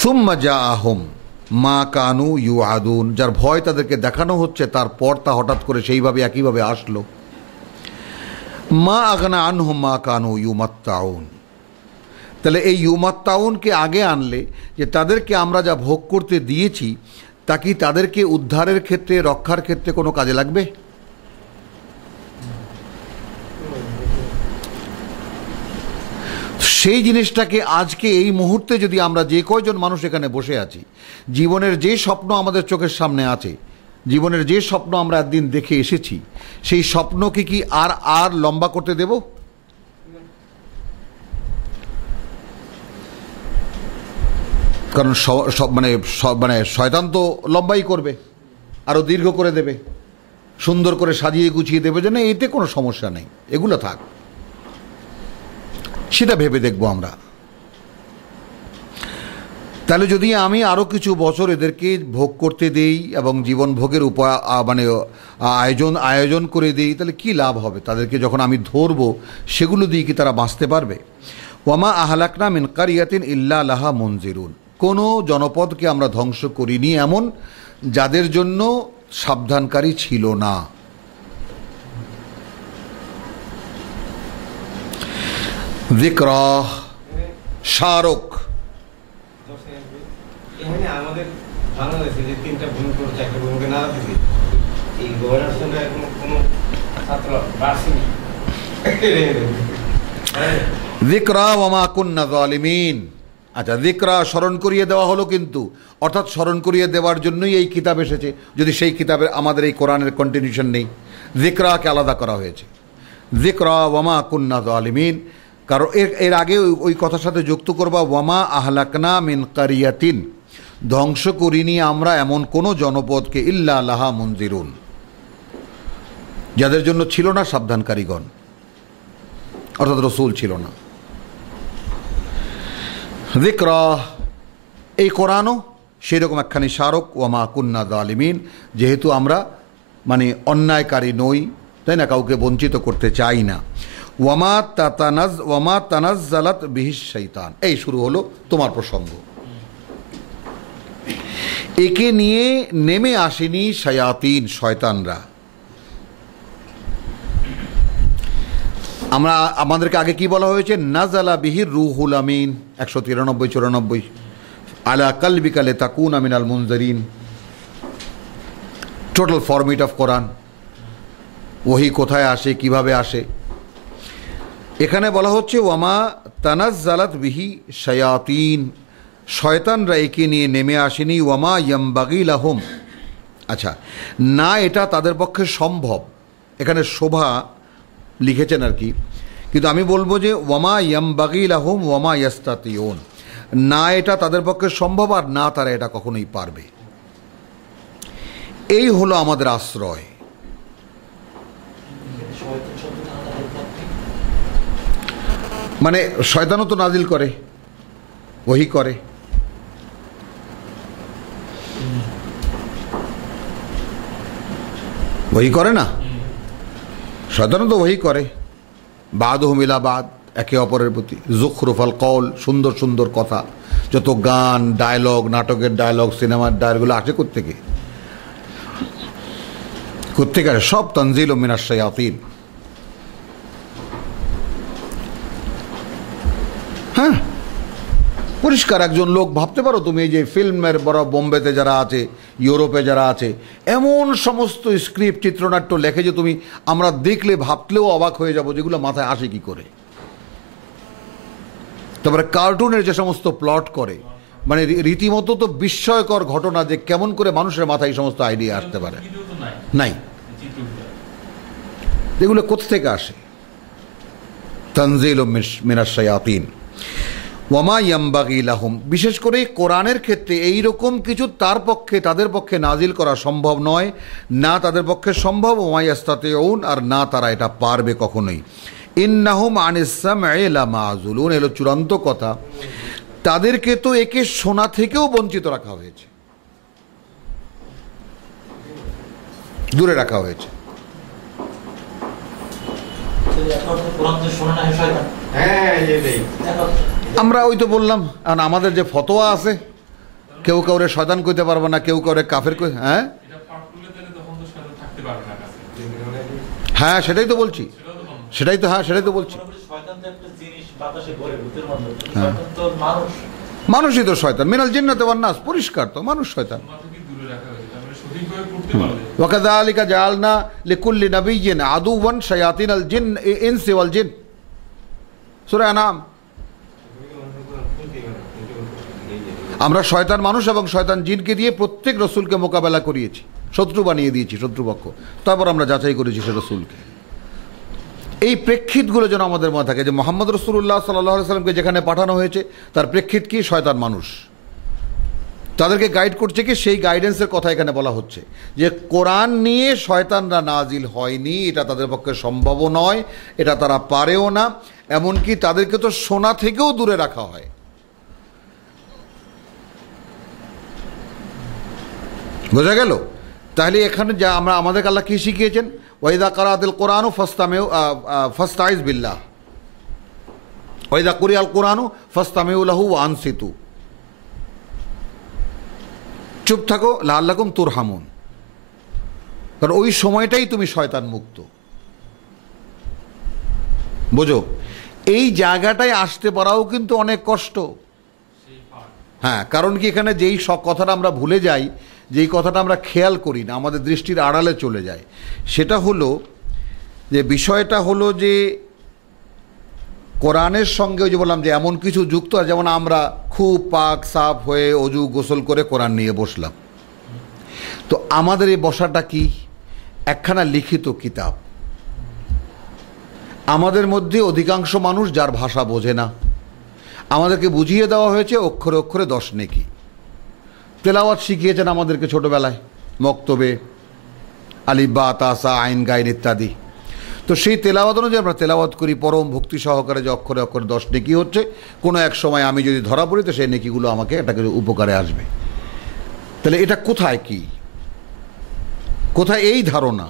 সুম্মা জাআহুম মা কানু ইউআদুন, যার ভয় তাদেরকে দেখানো হচ্ছে, তারপর তা হঠাৎ করে সেইভাবে একইভাবে আসলো, মা আগনা আনহুম মা কানু ইউমাত্তাউন, তা তাহলে এই ইউমাত্তাউনকে আগে আনলে যে তাদেরকে আমরা যা ভোগ করতে দিয়েছি তা কি তাদেরকে উদ্ধারের ক্ষেত্রে, রক্ষার ক্ষেত্রে কোনো কাজে লাগবে? সেই জিনিসটাকে আজকে এই মুহূর্তে যদি আমরা যে কয়জন মানুষ এখানে বসে আছি, জীবনের যে স্বপ্ন আমাদের চোখের সামনে আছে, জীবনের যে স্বপ্ন আমরা একদিন দেখে এসেছি, সেই স্বপ্নকে কি আর লম্বা করতে দেব? কারণ মানে শয়তান তো লম্বাই করবে, আরো দীর্ঘ করে দেবে, সুন্দর করে সাজিয়ে গুছিয়ে দেবে যে না এতে কোনো সমস্যা নেই, এগুলো থাক। সেটা ভেবে দেখব আমরা। তাহলে যদি আমি আরো কিছু বছর এদেরকে ভোগ করতে দেই এবং জীবন ভোগের উপায় মানে আয়োজন করে দিই, তাহলে কি লাভ হবে? তাদেরকে যখন আমি ধরবো সেগুলো দিয়ে কি তারা বাঁচতে পারবে? ওয়ামা আহলাকনা মিন কারিয়াতিন ইল্লা লাহা মুনজিরুন, কোনো জনপদকে আমরা ধ্বংস করিনি এমন যাদের জন্য সাবধানকারী ছিল না। যিকরা, স্মারক। আমাদের বাংলাদেশে যে 3টা ভূমিকা, 4টা ভূমিকা না দিছি, এই গভর্নর সঙ্গে কোনো ছাত্র বাসিনি। যিকরা ওয়া মা কুন্না যালিমিন। আচ্ছা, যিকরা স্মরণ করিয়ে দেওয়া হলো, কিন্তু অর্থাৎ স্মরণ করিয়ে দেওয়ার জন্যই এই কিতাব এসেছে। যদি সেই কিতাবের আমাদের এই কোরআনের কন্টিনিউশন নেই, যিকরাকে আলাদা করা হয়েছে। যিকরা ওয়া মা কুন্না যালিমিন, কারণ এর আগে ওই কথার সাথে যুক্ত করবা ওয়ামা আহলাকনা মিন কারিয়াতিন, ধ্বংস করিনি আমরা এমন কোনো জনপদকে ইল্লা লাহা মুনজিরুন, যাদের জন্য ছিল না সাবধানকারীগণ, অর্থাৎ রসূল ছিল না। যিকরা, এই কোরআনও সেই রকম একখানি স্মারক। ওয়ামা কুন্না যালিমিন, যেহেতু আমরা মানে অন্যায়কারী নই, তাই না, কাউকে বঞ্চিত করতে চাই না। ওয়ামা তানাজ্জালাত বিহিশ শাইতান, এই শুরু হলো তোমার প্রসঙ্গ। একে নিয়ে নেমে আসেনি শায়াতিন, শয়তানরা। আমাদেরকে আগে কি বলা হয়েছে? নাজালা বিহির রুহুল আমিন, 193-94, আলা কালবিকা লিতাকুনা মিনাল মুনজিরিন। টোটাল ফরম্যাট অফ কোরআন, ওহী কোথায় আসে, কিভাবে আসে। এখানে বলা হচ্ছে ওয়ামা তানাজ্জালাত বিহি শায়াতিন, শয়তানরা একে নিয়ে নেমে আসেনি। ওয়ামা ইয়ামবাগি লাহুম, আচ্ছা না এটা তাদের পক্ষে সম্ভব, এখানে শোভা লিখেছেন আর কি, কিন্তু আমি বলবো যে ওয়ামা ইয়ামবাগি লাহুম ওয়ামা ইয়াস্তাতিউন, না এটা তাদের পক্ষে সম্ভব আর না তারা এটা কখনোই পারবে। এই হলো আমাদের আশ্রয়। মানে শয়তানও তো নাজিল করে, ওহী করে। ওহী করে না, শয়তানও তো ওহী করে। বাদহুম ইলা বাদ, একে অপরের প্রতি। যুখরুফাল কওল, সুন্দর সুন্দর কথা, যত গান, ডায়লগ, নাটকের ডায়লগ, সিনেমার ডায়লগুলো আসে কোত্থেকে? কোত্থেকে আসে? সব তানজিল মিনাশ শায়াতিন। হ্যাঁ, পরিষ্কার একজন লোক, ভাবতে পারো তুমি এই যে ফিল্মের বড় বোম্বেতে যারা আছে, ইউরোপে যারা আছে, এমন সমস্ত স্ক্রিপ্ট, চিত্রনাট্য লেখে যে তুমি আমরা দেখলে ভাবলেও অবাক হয়ে যাব যেগুলো মাথায় আসে কি করে। তারপরে কার্টুনের যে সমস্ত প্লট করে, মানে রীতিমতো তো বিস্ময়কর ঘটনা যে কেমন করে মানুষের মাথায় এই সমস্ত আইডিয়া আসতে পারে। নাই, এগুলো কোত্থেকে আসে? তানজিল মিনাশ শায়াতিন ওয়ামা ইয়ামবাগি লাহুম। বিশেষ করে কোরআনের ক্ষেত্রে এই রকম কিছু তাদের পক্ষে নাজিল করা সম্ভব নয়, না তাদের পক্ষে সম্ভব। ওয়া ইয়াস্তাতিউন, আর না তারা এটা পারবে কখনোই। ইন্নাহুম আনিস সামঈ লামাযুলুন, এলো চূড়ান্ত কথা। তাদেরকে তো একে শোনা থেকেও বঞ্চিত রাখা হয়েছে, দূরে রাখা হয়েছে। আমরা ওই তো বললাম, আর আমাদের যে ফতোয়া আছে, কেউ কাউরে শয়তান কইতে পারবে না, কেউ কাউরে কাফের কই। হ্যাঁ হ্যাঁ, সেটাই তো বলছি, সেটাই তো, হ্যাঁ সেটাই তো বলছি। বাতাসে ঘোরে ভূতের মাধ্যমে, হ্যাঁ। শয়তান তো মানুষ, মানুষই তো শয়তান, মিনাল জিন্নাতি ওয়ান নাস, পরিষ্কার তো মানুষ শয়তান। মাথাকে দূরে রাখা হয়েছে, তার মানে সঠিকভাবে পড়তে পারলে ওয়াকাযালিকা জাআলনা লিকুল্লি নাবিয়্যিন আদুওয়ান শায়াতিনাল জিন ইনসি ওয়াল জিন, সূরা আনাম। আমরা শয়তান মানুষ এবং শয়তান জিনকে দিয়ে প্রত্যেক রসুলকে মোকাবেলা করিয়েছি, শত্রু বানিয়ে দিয়েছি, শত্রুপক্ষ। তারপর আমরা যাচাই করেছি সে রসুলকে। এই প্রেক্ষিতগুলো যেন আমাদের মনে থাকে যে মোহাম্মদ রসুল্লাহ সাল্লাল্লাহু আলাইহি সাল্লামকে যেখানে পাঠানো হয়েছে তার প্রেক্ষিত কি? শয়তান মানুষ। তাদেরকে গাইড করছে কি? সেই গাইডেন্সের কথা এখানে বলা হচ্ছে যে কোরআন নিয়ে শয়তানরা নাজিল হয়নি, এটা তাদের পক্ষে সম্ভবও নয়, এটা তারা পারেও না, এমনকি তাদেরকে তো শোনা থেকেও দূরে রাখা হয়। বোঝা গেল? তাহলে এখানে যা আমরা আমাদের আল্লাহ কি শিখিয়েছেন, ওয়াইদা কারাতিল কোরআনু ফাস্তাইজ বিল্লাহ, ওয়াইদা কুরিয়াল কোরআনু ফাস্তামিউ লাহু ওয়া আনসিতু, চুপ থাকো লাআল্লাকুম তুরহামুন। কারণ ওই সময়টাই তুমি শয়তান মুক্ত। বোঝো, এই জায়গাটায় আসতে পারাও কিন্তু অনেক কষ্ট। হ্যাঁ, কারণ কি এখানে যেই সব কথাটা আমরা ভুলে যাই, যেই কথাটা আমরা খেয়াল করি না, আমাদের দৃষ্টির আড়ালে চলে যায়, সেটা হলো যে বিষয়টা হলো যে কোরআনের সঙ্গে ওই যে বললাম যে এমন কিছু যুক্ত আছে, যেমন আমরা খুব পাক সাফ হয়ে অজু গোসল করে কোরআন নিয়ে বসলাম, তো আমাদের এই বসাটা কি? একখানা লিখিত কিতাব। আমাদের মধ্যে অধিকাংশ মানুষ যার ভাষা বোঝে না, আমাদেরকে বুঝিয়ে দেওয়া হয়েছে অক্ষরে অক্ষরে 10 নেকি। তেলাওয়াত শিখিয়েছেন আমাদেরকে ছোটবেলায়, মক্তবে আলিফ বা তাসা আইন গাইন ইত্যাদি। তো সেই তেলাওয়াত অনুযায়ী আমরা তেলাওয়াত করি পরম ভক্তি সহকারে, যে অক্ষরে অক্ষরে 10 নেকি হচ্ছে। কোনো এক সময় আমি যদি ধরা পড়ি তো সেই নেকিগুলো আমাকে এটাকে উপকারে আসবে। তাহলে এটা কোথায় কি? কোথায় এই ধারণা?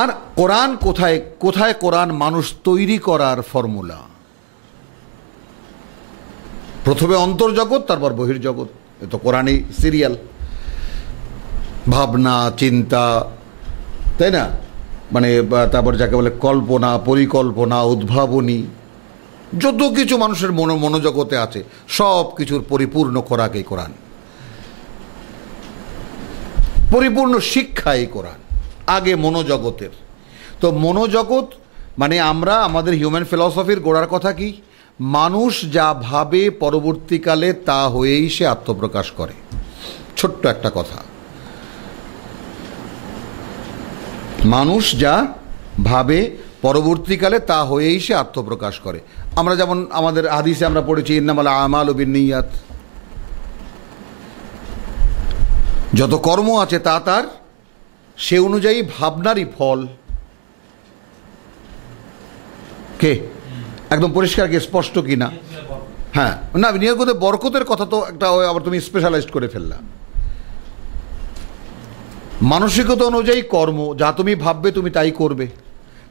আর কোরআন কোথায়? কোথায় কোরআন মানুষ তৈরি করার ফর্মুলা? প্রথমে অন্তর্জগৎ, তারপর বহির্জগৎ। এ তো কোরআনই সিরিয়াল। ভাবনা, চিন্তা, তাই না? মানে তারপর যাকে বলে কল্পনা, পরিকল্পনা, উদ্ভাবনী, যত কিছু মানুষের মনোজগতে আছে সব কিছুর পরিপূর্ণ খোরাক এই কোরআন, পরিপূর্ণ শিক্ষা এই কোরআন। আগে মনোজগতের, তো মনোজগৎ মানে আমরা আমাদের হিউম্যান ফিলসফির গোড়ার কথা কি? মানুষ যা ভাবে পরবর্তীকালে তা হয়েই সে আত্মপ্রকাশ করে। ছোট্ট একটা কথা, মানুষ যা ভাবে পরবর্তীকালে তা হয়েই সে আত্মপ্রকাশ করে। আমরা যেমন আমাদের হাদিসে আমরা পড়েছি ইন্নামাল আমালু বিন্নিয়াত, যত কর্ম আছে তা তার সে অনুযায়ী ভাবনারই ফল। কে একদম পরিষ্কার কি স্পষ্ট কি না? হ্যাঁ, না নিয়ত বরকতের কথা তো একটা আবার তুমি স্পেশালাইজড করে ফেললা। মানসিকতা অনুযায়ী কর্ম, যা তুমি ভাববে তুমি তাই করবে।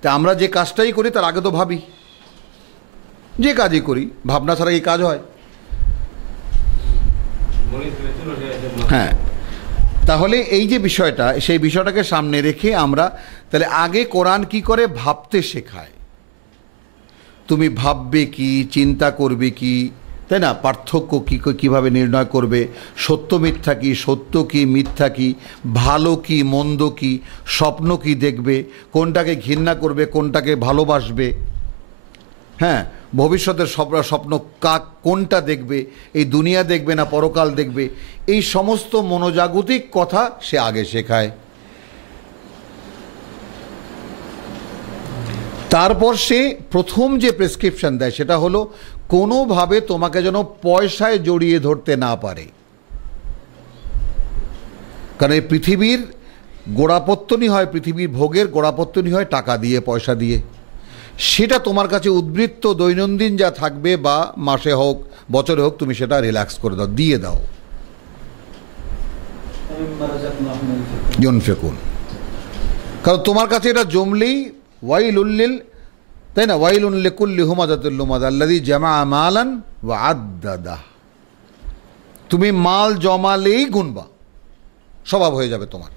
তা আমরা যে কাজটাই করি তার আগে তো ভাবি, যে কাজই করি ভাবনা ছাড়া এই কাজ হয়? হ্যাঁ, তাহলে এই যে বিষয়টা, সেই বিষয়টাকে সামনে রেখে আমরা তাহলে আগে কোরআন কি করে? ভাবতে শেখায়। তুমি ভাববে কি, চিন্তা করবে কি, তাই না? পার্থক্য কি, কিভাবে নির্ণয় করবে, সত্য মিথ্যা কি, সত্য কি মিথ্যা কি, ভালো কি মন্দ কি, স্বপ্ন কি দেখবে, কোনটাকে ঘৃণা করবে, কোনটাকে ভালোবাসবে, হ্যাঁ, ভবিষ্যতের স্বপ্ন কোনটা দেখবে, এই দুনিয়া দেখবে না পরকাল দেখবে, এই সমস্ত মনোজাগতিক কথা সে আগে শেখায়। তারপর সে প্রথম যে প্রেসক্রিপশন দেয় সেটা হলো কোনোভাবে তোমাকে যেন পয়সায় জড়িয়ে ধরতে না পারে। কারণ এই পৃথিবীর গোড়াপত্তনই হয়, পৃথিবীর ভোগের গোড়াপত্তনই হয় টাকা দিয়ে, পয়সা দিয়ে। সেটা তোমার কাছে উদ্বৃত্ত দৈনন্দিন যা থাকবে বা মাসে হোক বছরে হোক, তুমি সেটা রিল্যাক্স করে দাও, দিয়ে দাও। ইউনফিকুন, কারণ তোমার কাছে এটা জমলেই ওয়াইলুল্লিল, তাই না? ওয়াইলুন লিকুল্লি হুমাযাতিল লুমাযা আল্লাযী জামাআ মালান ওয়া আদ্দাদা। তুমি মাল জমালেই গুনবা, স্বভাব হয়ে যাবে তোমার।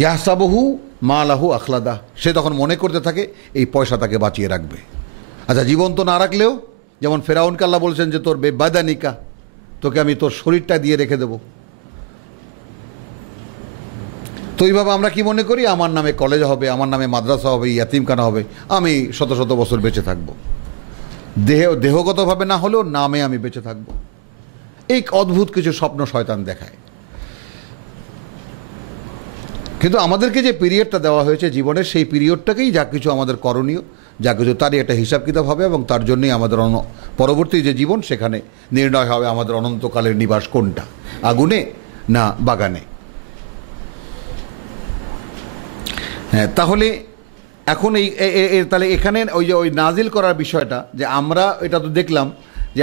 ইয়াহসাবুহু মা লাহু আখলাদা, সে তখন মনে করতে থাকে এই পয়সা তাকে বাঁচিয়ে রাখবে। আচ্ছা, জীবন্ত না রাখলেও যেমন ফেরাউনকে আল্লাহ বলছেন যে তোর বেবাদানিকা, তোকে আমি তোর শরীরটা দিয়ে রেখে দেব। তো এইভাবে আমরা কি মনে করি, আমার নামে কলেজ হবে, আমার নামে মাদ্রাসা হবে, ইয়াতিমখানা হবে, আমি শত শত বছর বেঁচে থাকব, দেহগতভাবে না হলেও নামে আমি বেঁচে থাকব। এই অদ্ভুত কিছু স্বপ্ন শয়তান দেখায়। কিন্তু আমাদেরকে যে পিরিয়ডটা দেওয়া হয়েছে জীবনের, সেই পিরিয়ডটাকেই যা কিছু আমাদের করণীয়, যা কিছু তারই একটা হিসাব কিতাব হবে, এবং তার জন্যই আমাদের পরবর্তী যে জীবন সেখানে নির্ণয় হবে আমাদের অনন্তকালের নিবাস কোনটা, আগুনে না বাগানে। হ্যাঁ, তাহলে এখন তাহলে এখানে ওই নাজিল করার বিষয়টা, যে আমরা এটা তো দেখলাম যে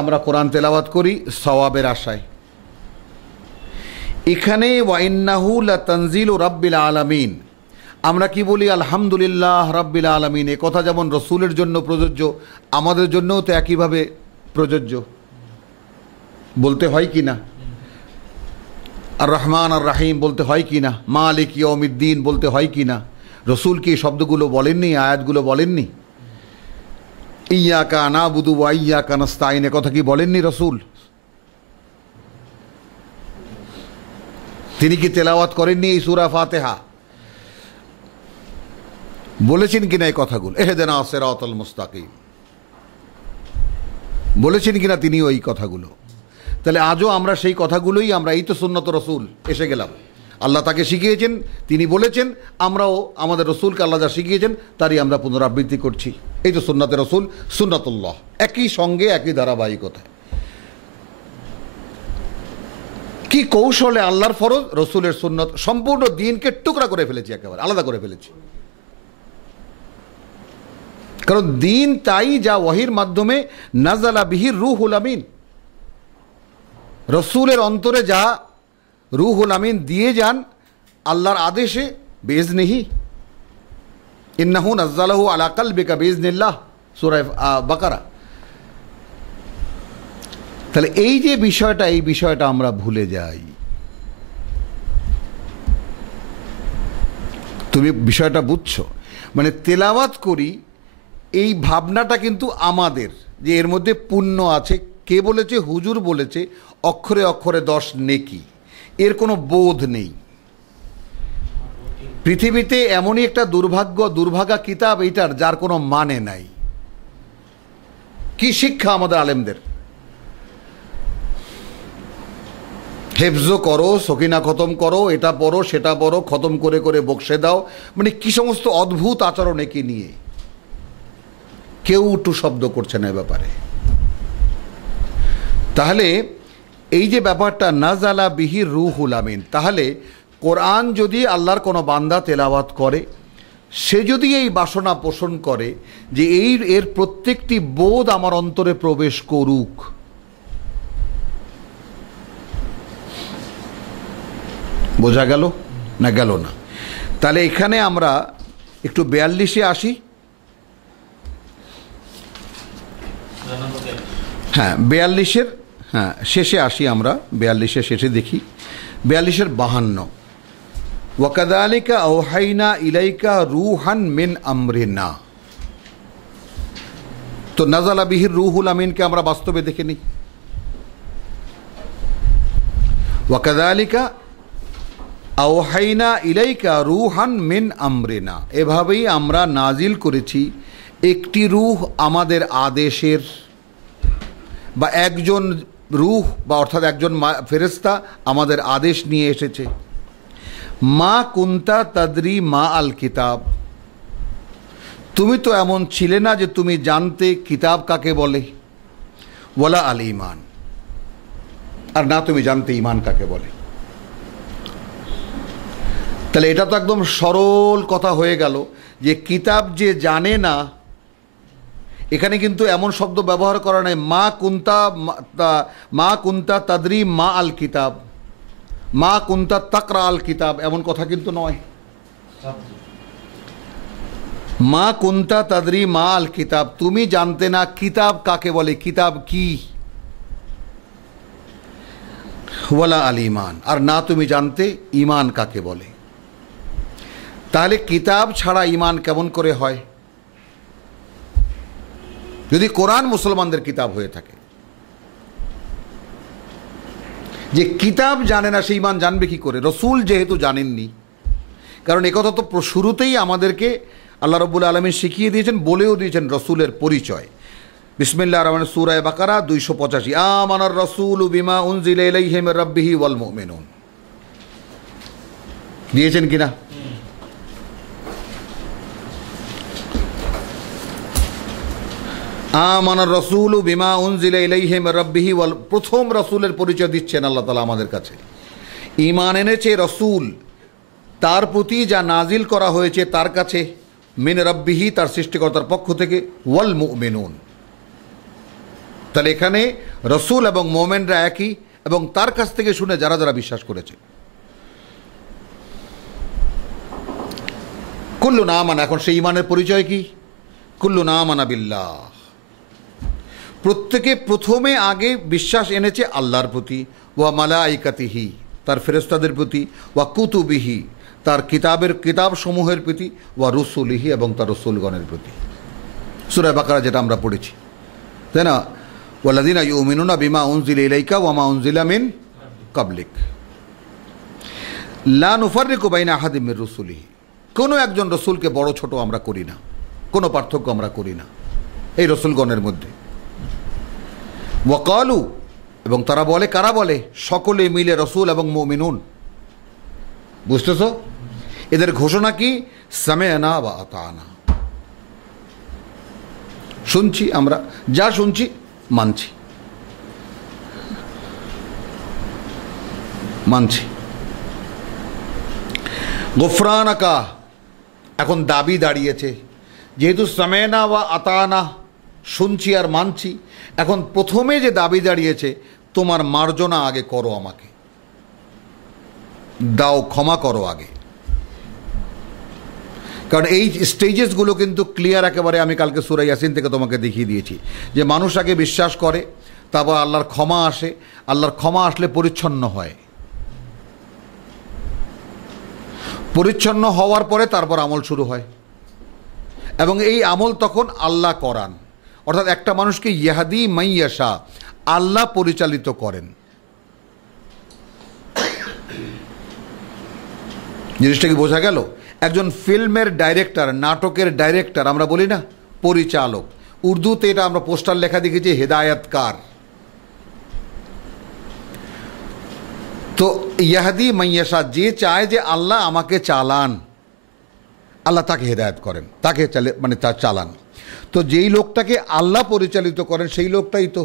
আমরা কোরআন তেলাওয়াত করি সওয়াবের আশায়। এখানে ওয়াইন্নাহু লাতানজিলু রাব্বিল আলামিন, আমরা কি বলি আলহামদুলিল্লাহ রাব্বিল আলামিন, এ কথা যেমন রসুলের জন্য প্রযোজ্য, আমাদের জন্যও তো একইভাবে প্রযোজ্য। বলতে হয় কি না? আর রহমান আর রাহিম বলতে হয় কি না? মালিক ইয়াউমিদ্দিন বলতে হয় কি না? রসুল কি শব্দগুলো বলেননি, আয়াতগুলো বলেননি? ইয়্যাকা না'বুদু ওয়া ইয়্যাকা নাস্তাইন, কথা কি বলেননি রসুল? তিনি কি তেলাওয়াত করেননি এই সূরা ফাতিহা? বলেছেন কিনা এই কথাগুলো? ইহদিনা সিরাতাল মুস্তাকিম বলেছেন কিনা তিনি ওই কথাগুলো? তাহলে আজও আমরা সেই কথাগুলোই, আমরা এই তো সুন্নত রসুল এসে গেলাম, আল্লাহ তাকে শিখিয়েছেন, তিনি বলেছেন, আমরাও আমাদের রসুলকে আল্লাহ যা শিখিয়েছেন তারই আমরা পুনরাবৃত্তি করছি। এই তো সুন্নাতে রসুল, সুন্নাতুল্লাহ, একই সঙ্গে একই ধারাবাহিকতা। কি কৌশলে আল্লাহর ফরজ, রসুলের সুন্নত, সম্পূর্ণ দিনকে টুকরা করে ফেলেছি, একেবারে আলাদা করে ফেলেছি। কারণ দিন তাই যা ওয়াহির মাধ্যমে নাজালা বিহির রূহুল আমিন, রসুলের অন্তরে যা রূহুল আমিন দিয়ে যান আল্লাহর আদেশে, বিইজনিহি, ইন্নাহু নাজ্জালাহু আলা কলবিকা বিইজনিল্লাহ, সূরা বাকারা। তাহলে এই যে বিষয়টা, এই বিষয়টা আমরা ভুলে যাই। তুমি বিষয়টা বুঝছো? মানে তেলাওয়াত করি, এই ভাবনাটা কিন্তু আমাদের, যে এর মধ্যে পুণ্য আছে। কে বলেছে? হুজুর বলেছে, অক্ষরে অক্ষরে 10 নেকি, এর কোনো বোধ নেই। পৃথিবীতে এমনই একটা দুর্ভাগা কিতাব এইটার, যার কোনো মানে নাই। কি শিক্ষা আমাদের আলেমদের? হেফজো করো, সকিনা খতম করো, এটা পড়ো সেটা পড়ো, খতম করে করে বকশে দাও, মানে কি সমস্ত অদ্ভুত আচরণ একে নিয়ে। কেউ টু শব্দ করছে না এ ব্যাপারে। তাহলে এই যে ব্যাপারটা নাজালা বিহির রূহুল আমিন, তাহলে কোরআন যদি আল্লাহর কোনো বান্দা তেলাওয়াত করে, সে যদি এই বাসনা পোষণ করে যে এর প্রত্যেকটি বোধ আমার অন্তরে প্রবেশ করুক, বোঝা গেল না গেল না? তাহলে এখানে আমরা একটু 42-এ আসি। হ্যাঁ, 42-এর শেষে আসি আমরা, 42-এর শেষে দেখি 42-এর 52, ওয়াকাযালিকা আওহাইনা ইলাইকা রূহান মিন আমরিনা। তো নাজালা বিহির রূহুল আমিনকে আমরা বাস্তবে দেখে নিই। ওয়াকাযালিকা আওহাইনা ইলাইকা রূহান মিন আমরিনা, এভাবেই আমরা নাজিল করেছি একটি রূহ আমাদের আদেশের, বা একজন রূহ, বা অর্থাৎ একজন ফেরেশতা আমাদের আদেশ নিয়ে এসেছে। মা কুন্তা তাদরি মা আল কিতাব, তুমি তো এমন ছিলে না যে তুমি জানতে কিতাব কাকে বলে, ওয়ালা আল ঈমান, আর না তুমি জানতে ঈমান কাকে বলে। তাহলে এটা তো একদম সরল কথা হয়ে গেল যে কিতাব যে জানে না, এখানে কিন্তু এমন শব্দ ব্যবহার করা নাই মা কুন্তা তাদরি মা আল কিতাব, মা কুন্তা তাকরা আল কিতাব, এমন কথা কিন্তু নয়। মা কুন্তা তাদরি মা আল কিতাব, তুমি জানতে না কিতাব কাকে বলে, কিতাব কি, ওয়ালা আল ঈমান, আর না তুমি জানতে ঈমান কাকে বলে। তাহলে কিতাব ছাড়া ঈমান কেমন করে হয়? যদি কোরআন মুসলমানদের কিতাব হয়ে থাকে, যে কিতাব জানে না সে ঈমান জানবে কি করে? রসুল যেহেতু জানেননি, কারণ একথা তো শুরুতেই আমাদেরকে আল্লাহ রাব্বুল আলামিন শিখিয়ে দিয়েছেন, বলেও দিয়েছেন রসুলের পরিচয়। বিসমিল্লাহির রহমানির সূরা বাকারা 285, আমানার রাসূলু বিমা উনজিলা ইলাইহি মির রাব্বিহি ওয়াল মুমিনুন। দিয়েছেন কিনা? আমানার রাসূলু বিমা উনজিলা ইলাইহি মির রাব্বিহি ওয়াল, প্রথম রাসূলের পরিচয় দিচ্ছেন আল্লাহ তাআলা আমাদের কাছে। ঈমান এনেছে রাসূল তার প্রতি যা নাজিল করা হয়েছে তার কাছে, মিন রাব্বিহি তার সৃষ্টিকর্তার পক্ষ থেকে, ওয়াল মুমিনুন। তাহলে এখানে রসুল এবং মোমেনরা একই, এবং তার কাছ থেকে শুনে যারা যারা বিশ্বাস করেছে। কুল্লু না আমানা, এখন সেই ইমানের পরিচয় কি? কুল্লু না আমানা বিল্লাহ, প্রত্যেকে প্রথমে আগে বিশ্বাস এনেছে আল্লাহর প্রতি, ওয়া মালাইকাতিহি তার ফেরেশতাদের প্রতি, ওয়া কুতুবিহি তার কিতাব সমূহের প্রতি, ওয়া রুসুলিহি এবং তার রসুলগণের প্রতি। সূরা বাকারা যেটা আমরা পড়েছি, তাই না? ওয়াল্লাযীনা ইউমিনুনা বিমা উনজিলা ইলাইকা ওয়া মা উনজিলা মিন ক্বাবলিক লা নুফাররিকু বাইনা আহাদিম মির রুসুলিহি, কোনো একজন রসুলকে বড় ছোট আমরা করি না, কোনো পার্থক্য আমরা করি না এই রসুলগণের মধ্যে। ওয়াকালু, এবং তারা বলে, কারা বলে? সকলে মিলে, রসুল এবং মুমিনুন। বুঝতেছ? এদের ঘোষণা কি? সামি'না ওয়া আতা'না, শুনছি আমরা, যা শুনছি মানছি। গুফরানাকা, এখন দাবি দাঁড়িয়েছে, যেহেতু সামি'না ওয়া আতা'না, শুনছি আর মানছি, এখন প্রথমে যে দাবি দাঁড়িয়েছে, তোমার মার্জনা আগে করো, আমাকে দাও, ক্ষমা করো আগে। কারণ এই স্টেজেসগুলো কিন্তু ক্লিয়ার একেবারে, আমি কালকে সূরা ইয়াসিন থেকে তোমাকে দেখিয়ে দিয়েছি, যে মানুষ আগে বিশ্বাস করে, তারপর আল্লাহর ক্ষমা আসে, আল্লাহর ক্ষমা আসলে পরিচ্ছন্ন হয়, পরিচ্ছন্ন হওয়ার পরে তারপর আমল শুরু হয়, এবং এই আমল তখন আল্লাহ করান। অর্থাৎ একটা মানুষকে ইয়াহদি মাইয়াশা, আল্লাহ পরিচালিত করেন। জিনিসটা কি বোঝা গেল? একজন ফিল্মের ডাইরেক্টর, নাটকের ডাইরেক্টর আমরা বলি না, পরিচালক, উর্দুতে এটা আমরা পোস্টার লেখা দেখেছি হেদায়তকার। তো ইয়াহদি মাইয়াশা, যে চায় যে আল্লাহ আমাকে চালান, আল্লাহ তাকে হেদায়ত করেন, তাকে তার চালান। তো যেই লোকটাকে আল্লাহ পরিচালিত করেন সেই লোকটাই তো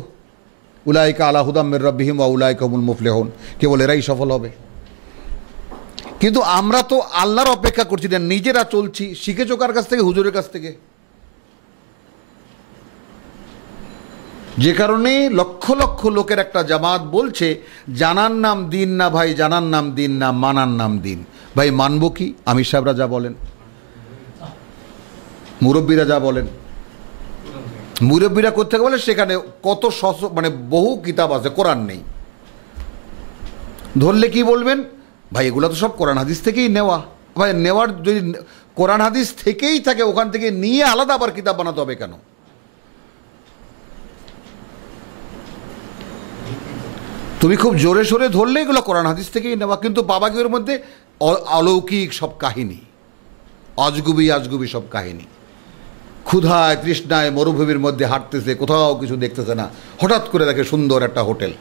উলাইকা আলা হুদাম মির রাব্বিহিম ওয়া উলাইকা হুমুল মুফলিহুন, কেবল এরাই সফল হবে। কিন্তু আমরা তো আল্লাহর অপেক্ষা করছি না, নিজেরা চলছি। শিখেছো কার কাছ থেকে? হুজুরের কাছ থেকে। যে কারণে লক্ষ লক্ষ লোকের একটা জামাত বলছে, জানার নাম দিন না ভাই, জানার নাম দিন না, মানার নাম দিন। ভাই মানব কি? আমির সাহেবরা যা বলেন, মুরব্বীরা যা বলেন, মুরব্বীরা কোত্থেকে বলে, সেখানে কত বহু কিতাব আছে, কোরআন নেই। ধরলে কি বলবেন? ভাই এগুলো তো সব কোরআন হাদিস থেকেই নেওয়া। ভাই নেওয়ার যদি কোরআন হাদিস থেকেই থাকে, ওখান থেকে নিয়ে আলাদা আবার কিতাব বানাতে হবে কেন? তুমি খুব জোরে সোরে ধরলে এগুলো কোরআন হাদিস থেকেই নেওয়া, কিন্তু বাবাগির মধ্যে অলৌকিক সব কাহিনী, আজগুবি সব কাহিনী। ক্ষুধায় তৃষ্ণায় মরুভূমির মধ্যে হাঁটতেছে, কোথাও কিছু দেখতেছে না, হঠাৎ করে দেখে সুন্দর একটা হোটেল,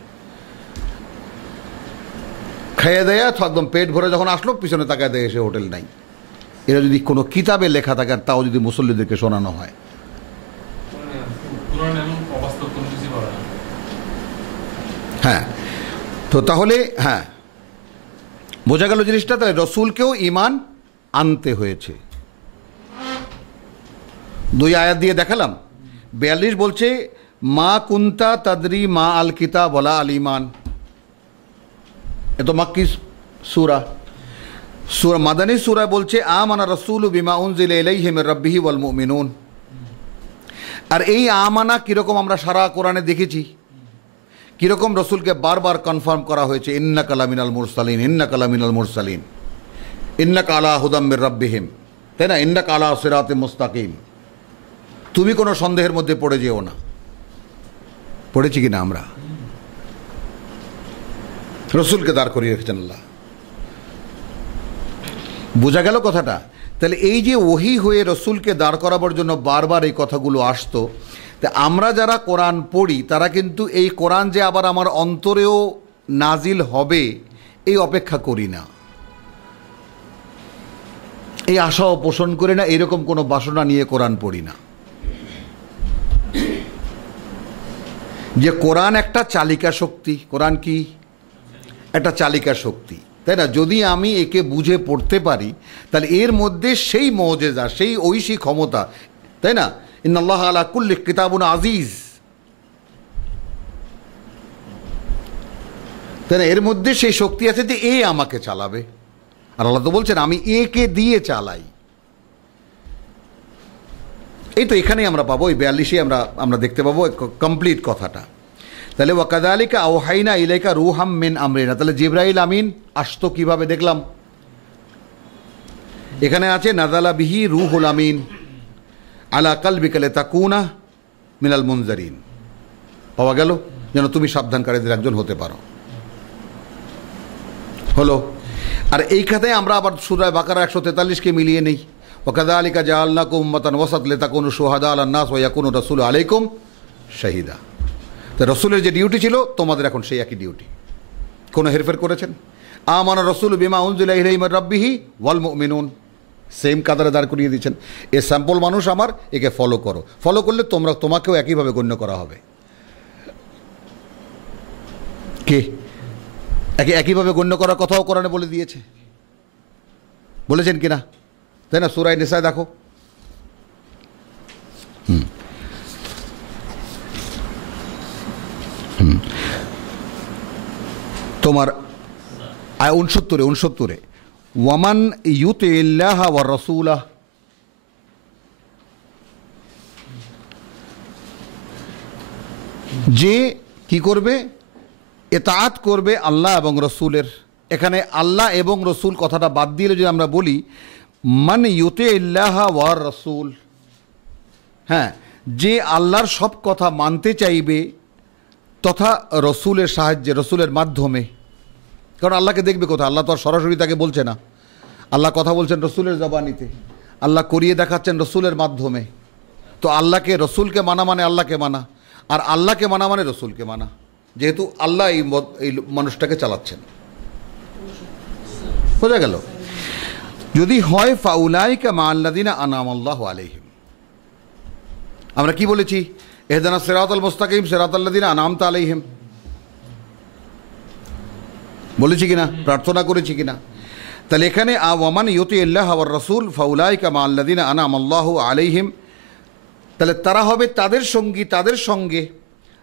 খেয়ে দেয়া একদম পেট ভরে যখন আসলো, পিছনে তাকায় দেখে সে হোটেল নাই। এরা যদি কোনো কিতাবে লেখা থাকে, তাও যদি মুসল্লিদেরকে শোনানো হয়, হ্যাঁ, তো তাহলে হ্যাঁ বোঝা গেল জিনিসটা। তাহলে রসুলকেও ঈমান আনতে হয়েছে। 2 আয়াত দিয়ে দেখালাম। 42 বলছে, মা কুন্তা তাদরি মা আল কিতাব ওয়ালা আল ঈমান। এ তো মাক্কি সূরা। মাদানী সূরা বলছে, আমানা রাসূলু বিমা উনজিলা ইলাইহি মির রাব্বিহি ওয়াল মুমিনুন। আর এই আমানা কিরকম আমরা সারা কোরআনে দেখেছি, কিরকম রসুলকে বারবার কনফার্ম করা হয়েছে, ইন্নাকা লামিনাল মুরসালিন, ইন্নাকা লামিনাল মুরসালিন। ইন্নাকা আলা হুদাম মির রাব্বিহিম, তাই না? ইন্নাকা আলা সিরাতে মুস্তাকিম। তুমি কোনো সন্দেহের মধ্যে পড়ে যেও না। পড়েছি কিনা আমরা? রসুলকে দাঁড় করিয়ে রেখেছেন আল্লাহ। বোঝা গেল কথাটা? তাহলে এই যে ওহী হয়ে রসুলকে দাঁড় করাবার জন্য বারবার এই কথাগুলো আসতো, তা আমরা যারা কোরআন পড়ি তারা কিন্তু এই কোরআন যে আবার আমার অন্তরেও নাজিল হবে এই অপেক্ষা করি না, এই আশাও পোষণ করি না, এরকম কোনো বাসনা নিয়ে কোরআন পড়ি না। যে কোরআন একটা চালিকা শক্তি, কোরআন কি একটা চালিকা শক্তি, তাই না? যদি আমি একে বুঝে পড়তে পারি তাহলে এর মধ্যে সেই মুজিজা, সেই ঐশী ক্ষমতা, তাই না? ইন্নাল্লাহ আলা কুল্লি কিতাবুন আজিজ, তাই না? এর মধ্যে সেই শক্তি আছে যে এ আমাকে চালাবে। আর আল্লাহ তো বলছেন আমি একে দিয়ে চালাই। এই তো এখানেই আমরা পাবো, এই 42-এ আমরা দেখতে পাবো কমপ্লিট কথাটা। তাহলে ওয়াকাযালিকা আওহাইনা ইলাইকা রূহাম মিন আমরিনা, তাহলে জিবরাইল আমিন আসতো কিভাবে দেখলাম। এখানে আছে নাযালা বিহি রূহুল আমিন আলা কলবিকা লিতাকুনা মিনাল মুনজারিন, পাওয়া গেল যেন তুমি সাবধানকারীদের একজন হতে পারো। হলো। আর এই খাতে আমরা আবার সূরা বাকারা 143-কে মিলিয়ে নেই, ওয়াকাযালিকা জাআলনাকুম উম্মাতান ওয়াসাত লিতাকুনু শুহাদা আলান নাস ওয়া ইয়াকুনু রাসূলু আলাইকুম শাহিদা। তো রসুলের যে ডিউটি ছিল তোমাদের এখন সেই একই ডিউটি। কোনো হেরফের করেছেন? আমানা রাসূলু বিমা উনজিলা ইলাইহি মির রাব্বিহি ওয়াল মুমিনুন, সেম কাদারে দাঁড় করিয়ে দিচ্ছেন। এ স্যাম্পল মানুষ আমার, একে ফলো করো। ফলো করলে তোমাকেও একইভাবে গণ্য করা হবে। কে একইভাবে গণ্য করার কথাও কোরআনে বলে দিয়েছে, বলেছেন কিনা, তাই না? সূরা নিসা দেখো। তোমার 69 ওয়ামান ইউতিল্লাহ ওয়া রাসূলাহ, যে কি করবে? ইতাআত করবে আল্লাহ এবং রসুলের। এখানে আল্লাহ এবং রসুল কথাটা বাদ দিয়ে যদি আমরা বলি মান ইউতিল্লাহ ওয়া রাসূল, হ্যাঁ, যে আল্লাহর সব কথা মানতে চাইবে তথা রসুলের সাহায্যে, রসুলের মাধ্যমে। কারণ আল্লাহকে দেখবে কোথায়? আল্লাহ তো আর সরাসরি তাকে বলছে না, আল্লাহ কথা বলছেন রসুলের জবানিতে, আল্লাহ করিয়ে দেখাচ্ছেন রসুলের মাধ্যমে। তো আল্লাহকে, রসুলকে মানা মানে আল্লাহকে মানা, আর আল্লাহকে মানা মানে রসুলকে মানা, যেহেতু আল্লাহ এই মানুষটাকে চালাচ্ছেন। বোঝা গেল? যদি হয় ফাউলাইকা মাআল্লাযিনা আনআমাল্লাহু আলাইহিম, আমরা কি বলেছি? ইহদিনাস সিরাতাল মুস্তাকিম সিরাতাল্লাযিনা আনআমতা আলাইহিম, বলেছি কিনা? প্রার্থনা করেছি কিনা? তাহলে এখানে ওয়ামান ইউতিল্লাহ ওয়ার রাসূল ফাউলাইকা মাআল্লাযিনা আনআমাল্লাহু আলাইহিম, তাহলে তারা হবে তাদের সঙ্গী, তাদের সঙ্গে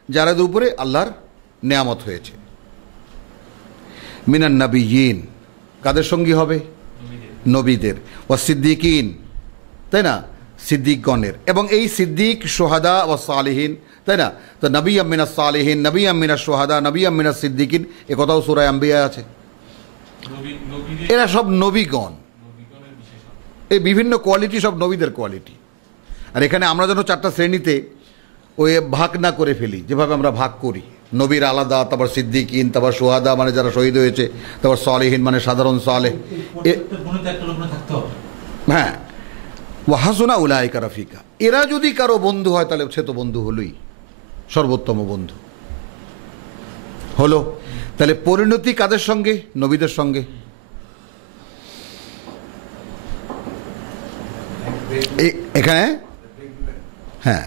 যাদের উপরে আল্লাহর নেয়ামত হয়েছে। মিনান নাবিয়িন, কাদের সঙ্গী হবে? নবীদের। ওয়া সিদ্দিকিন, তাই না? সিদ্দিকগণের। এবং এই সিদ্দিক শুহাদা ওয়া সালিহিন, তাই না? তো নবী মিনাস সালিহিন, নবী মিনাস শুহাদা, নবী মিনাস সিদ্দিকিন, এ কথাও সূরা আম্বিয়া আছে। এরা সব নবীগণ, এই বিভিন্ন কোয়ালিটি সব নবীদের কোয়ালিটি। আর এখানে আমরা যেন 4টা শ্রেণীতে ওই ভাগ না করে ফেলি, যেভাবে আমরা ভাগ করি। নবীর আলাদা, তারপর সিদ্দিকিন, তারপর শুহাদা মানে যারা শহীদ হয়েছে, তারপর সালেহিন মানে সাধারণ সালেহ। হ্যাঁ, ওয়া হাসুনা উলাইকা রাফিকা, এরা যদি কারো বন্ধু হয় তাহলে সে তো বন্ধু হলোই, সর্বোত্তম বন্ধু হলো। তাহলে পরিণতি কাদের সঙ্গে? নবীদের সঙ্গে। এখানে হ্যাঁ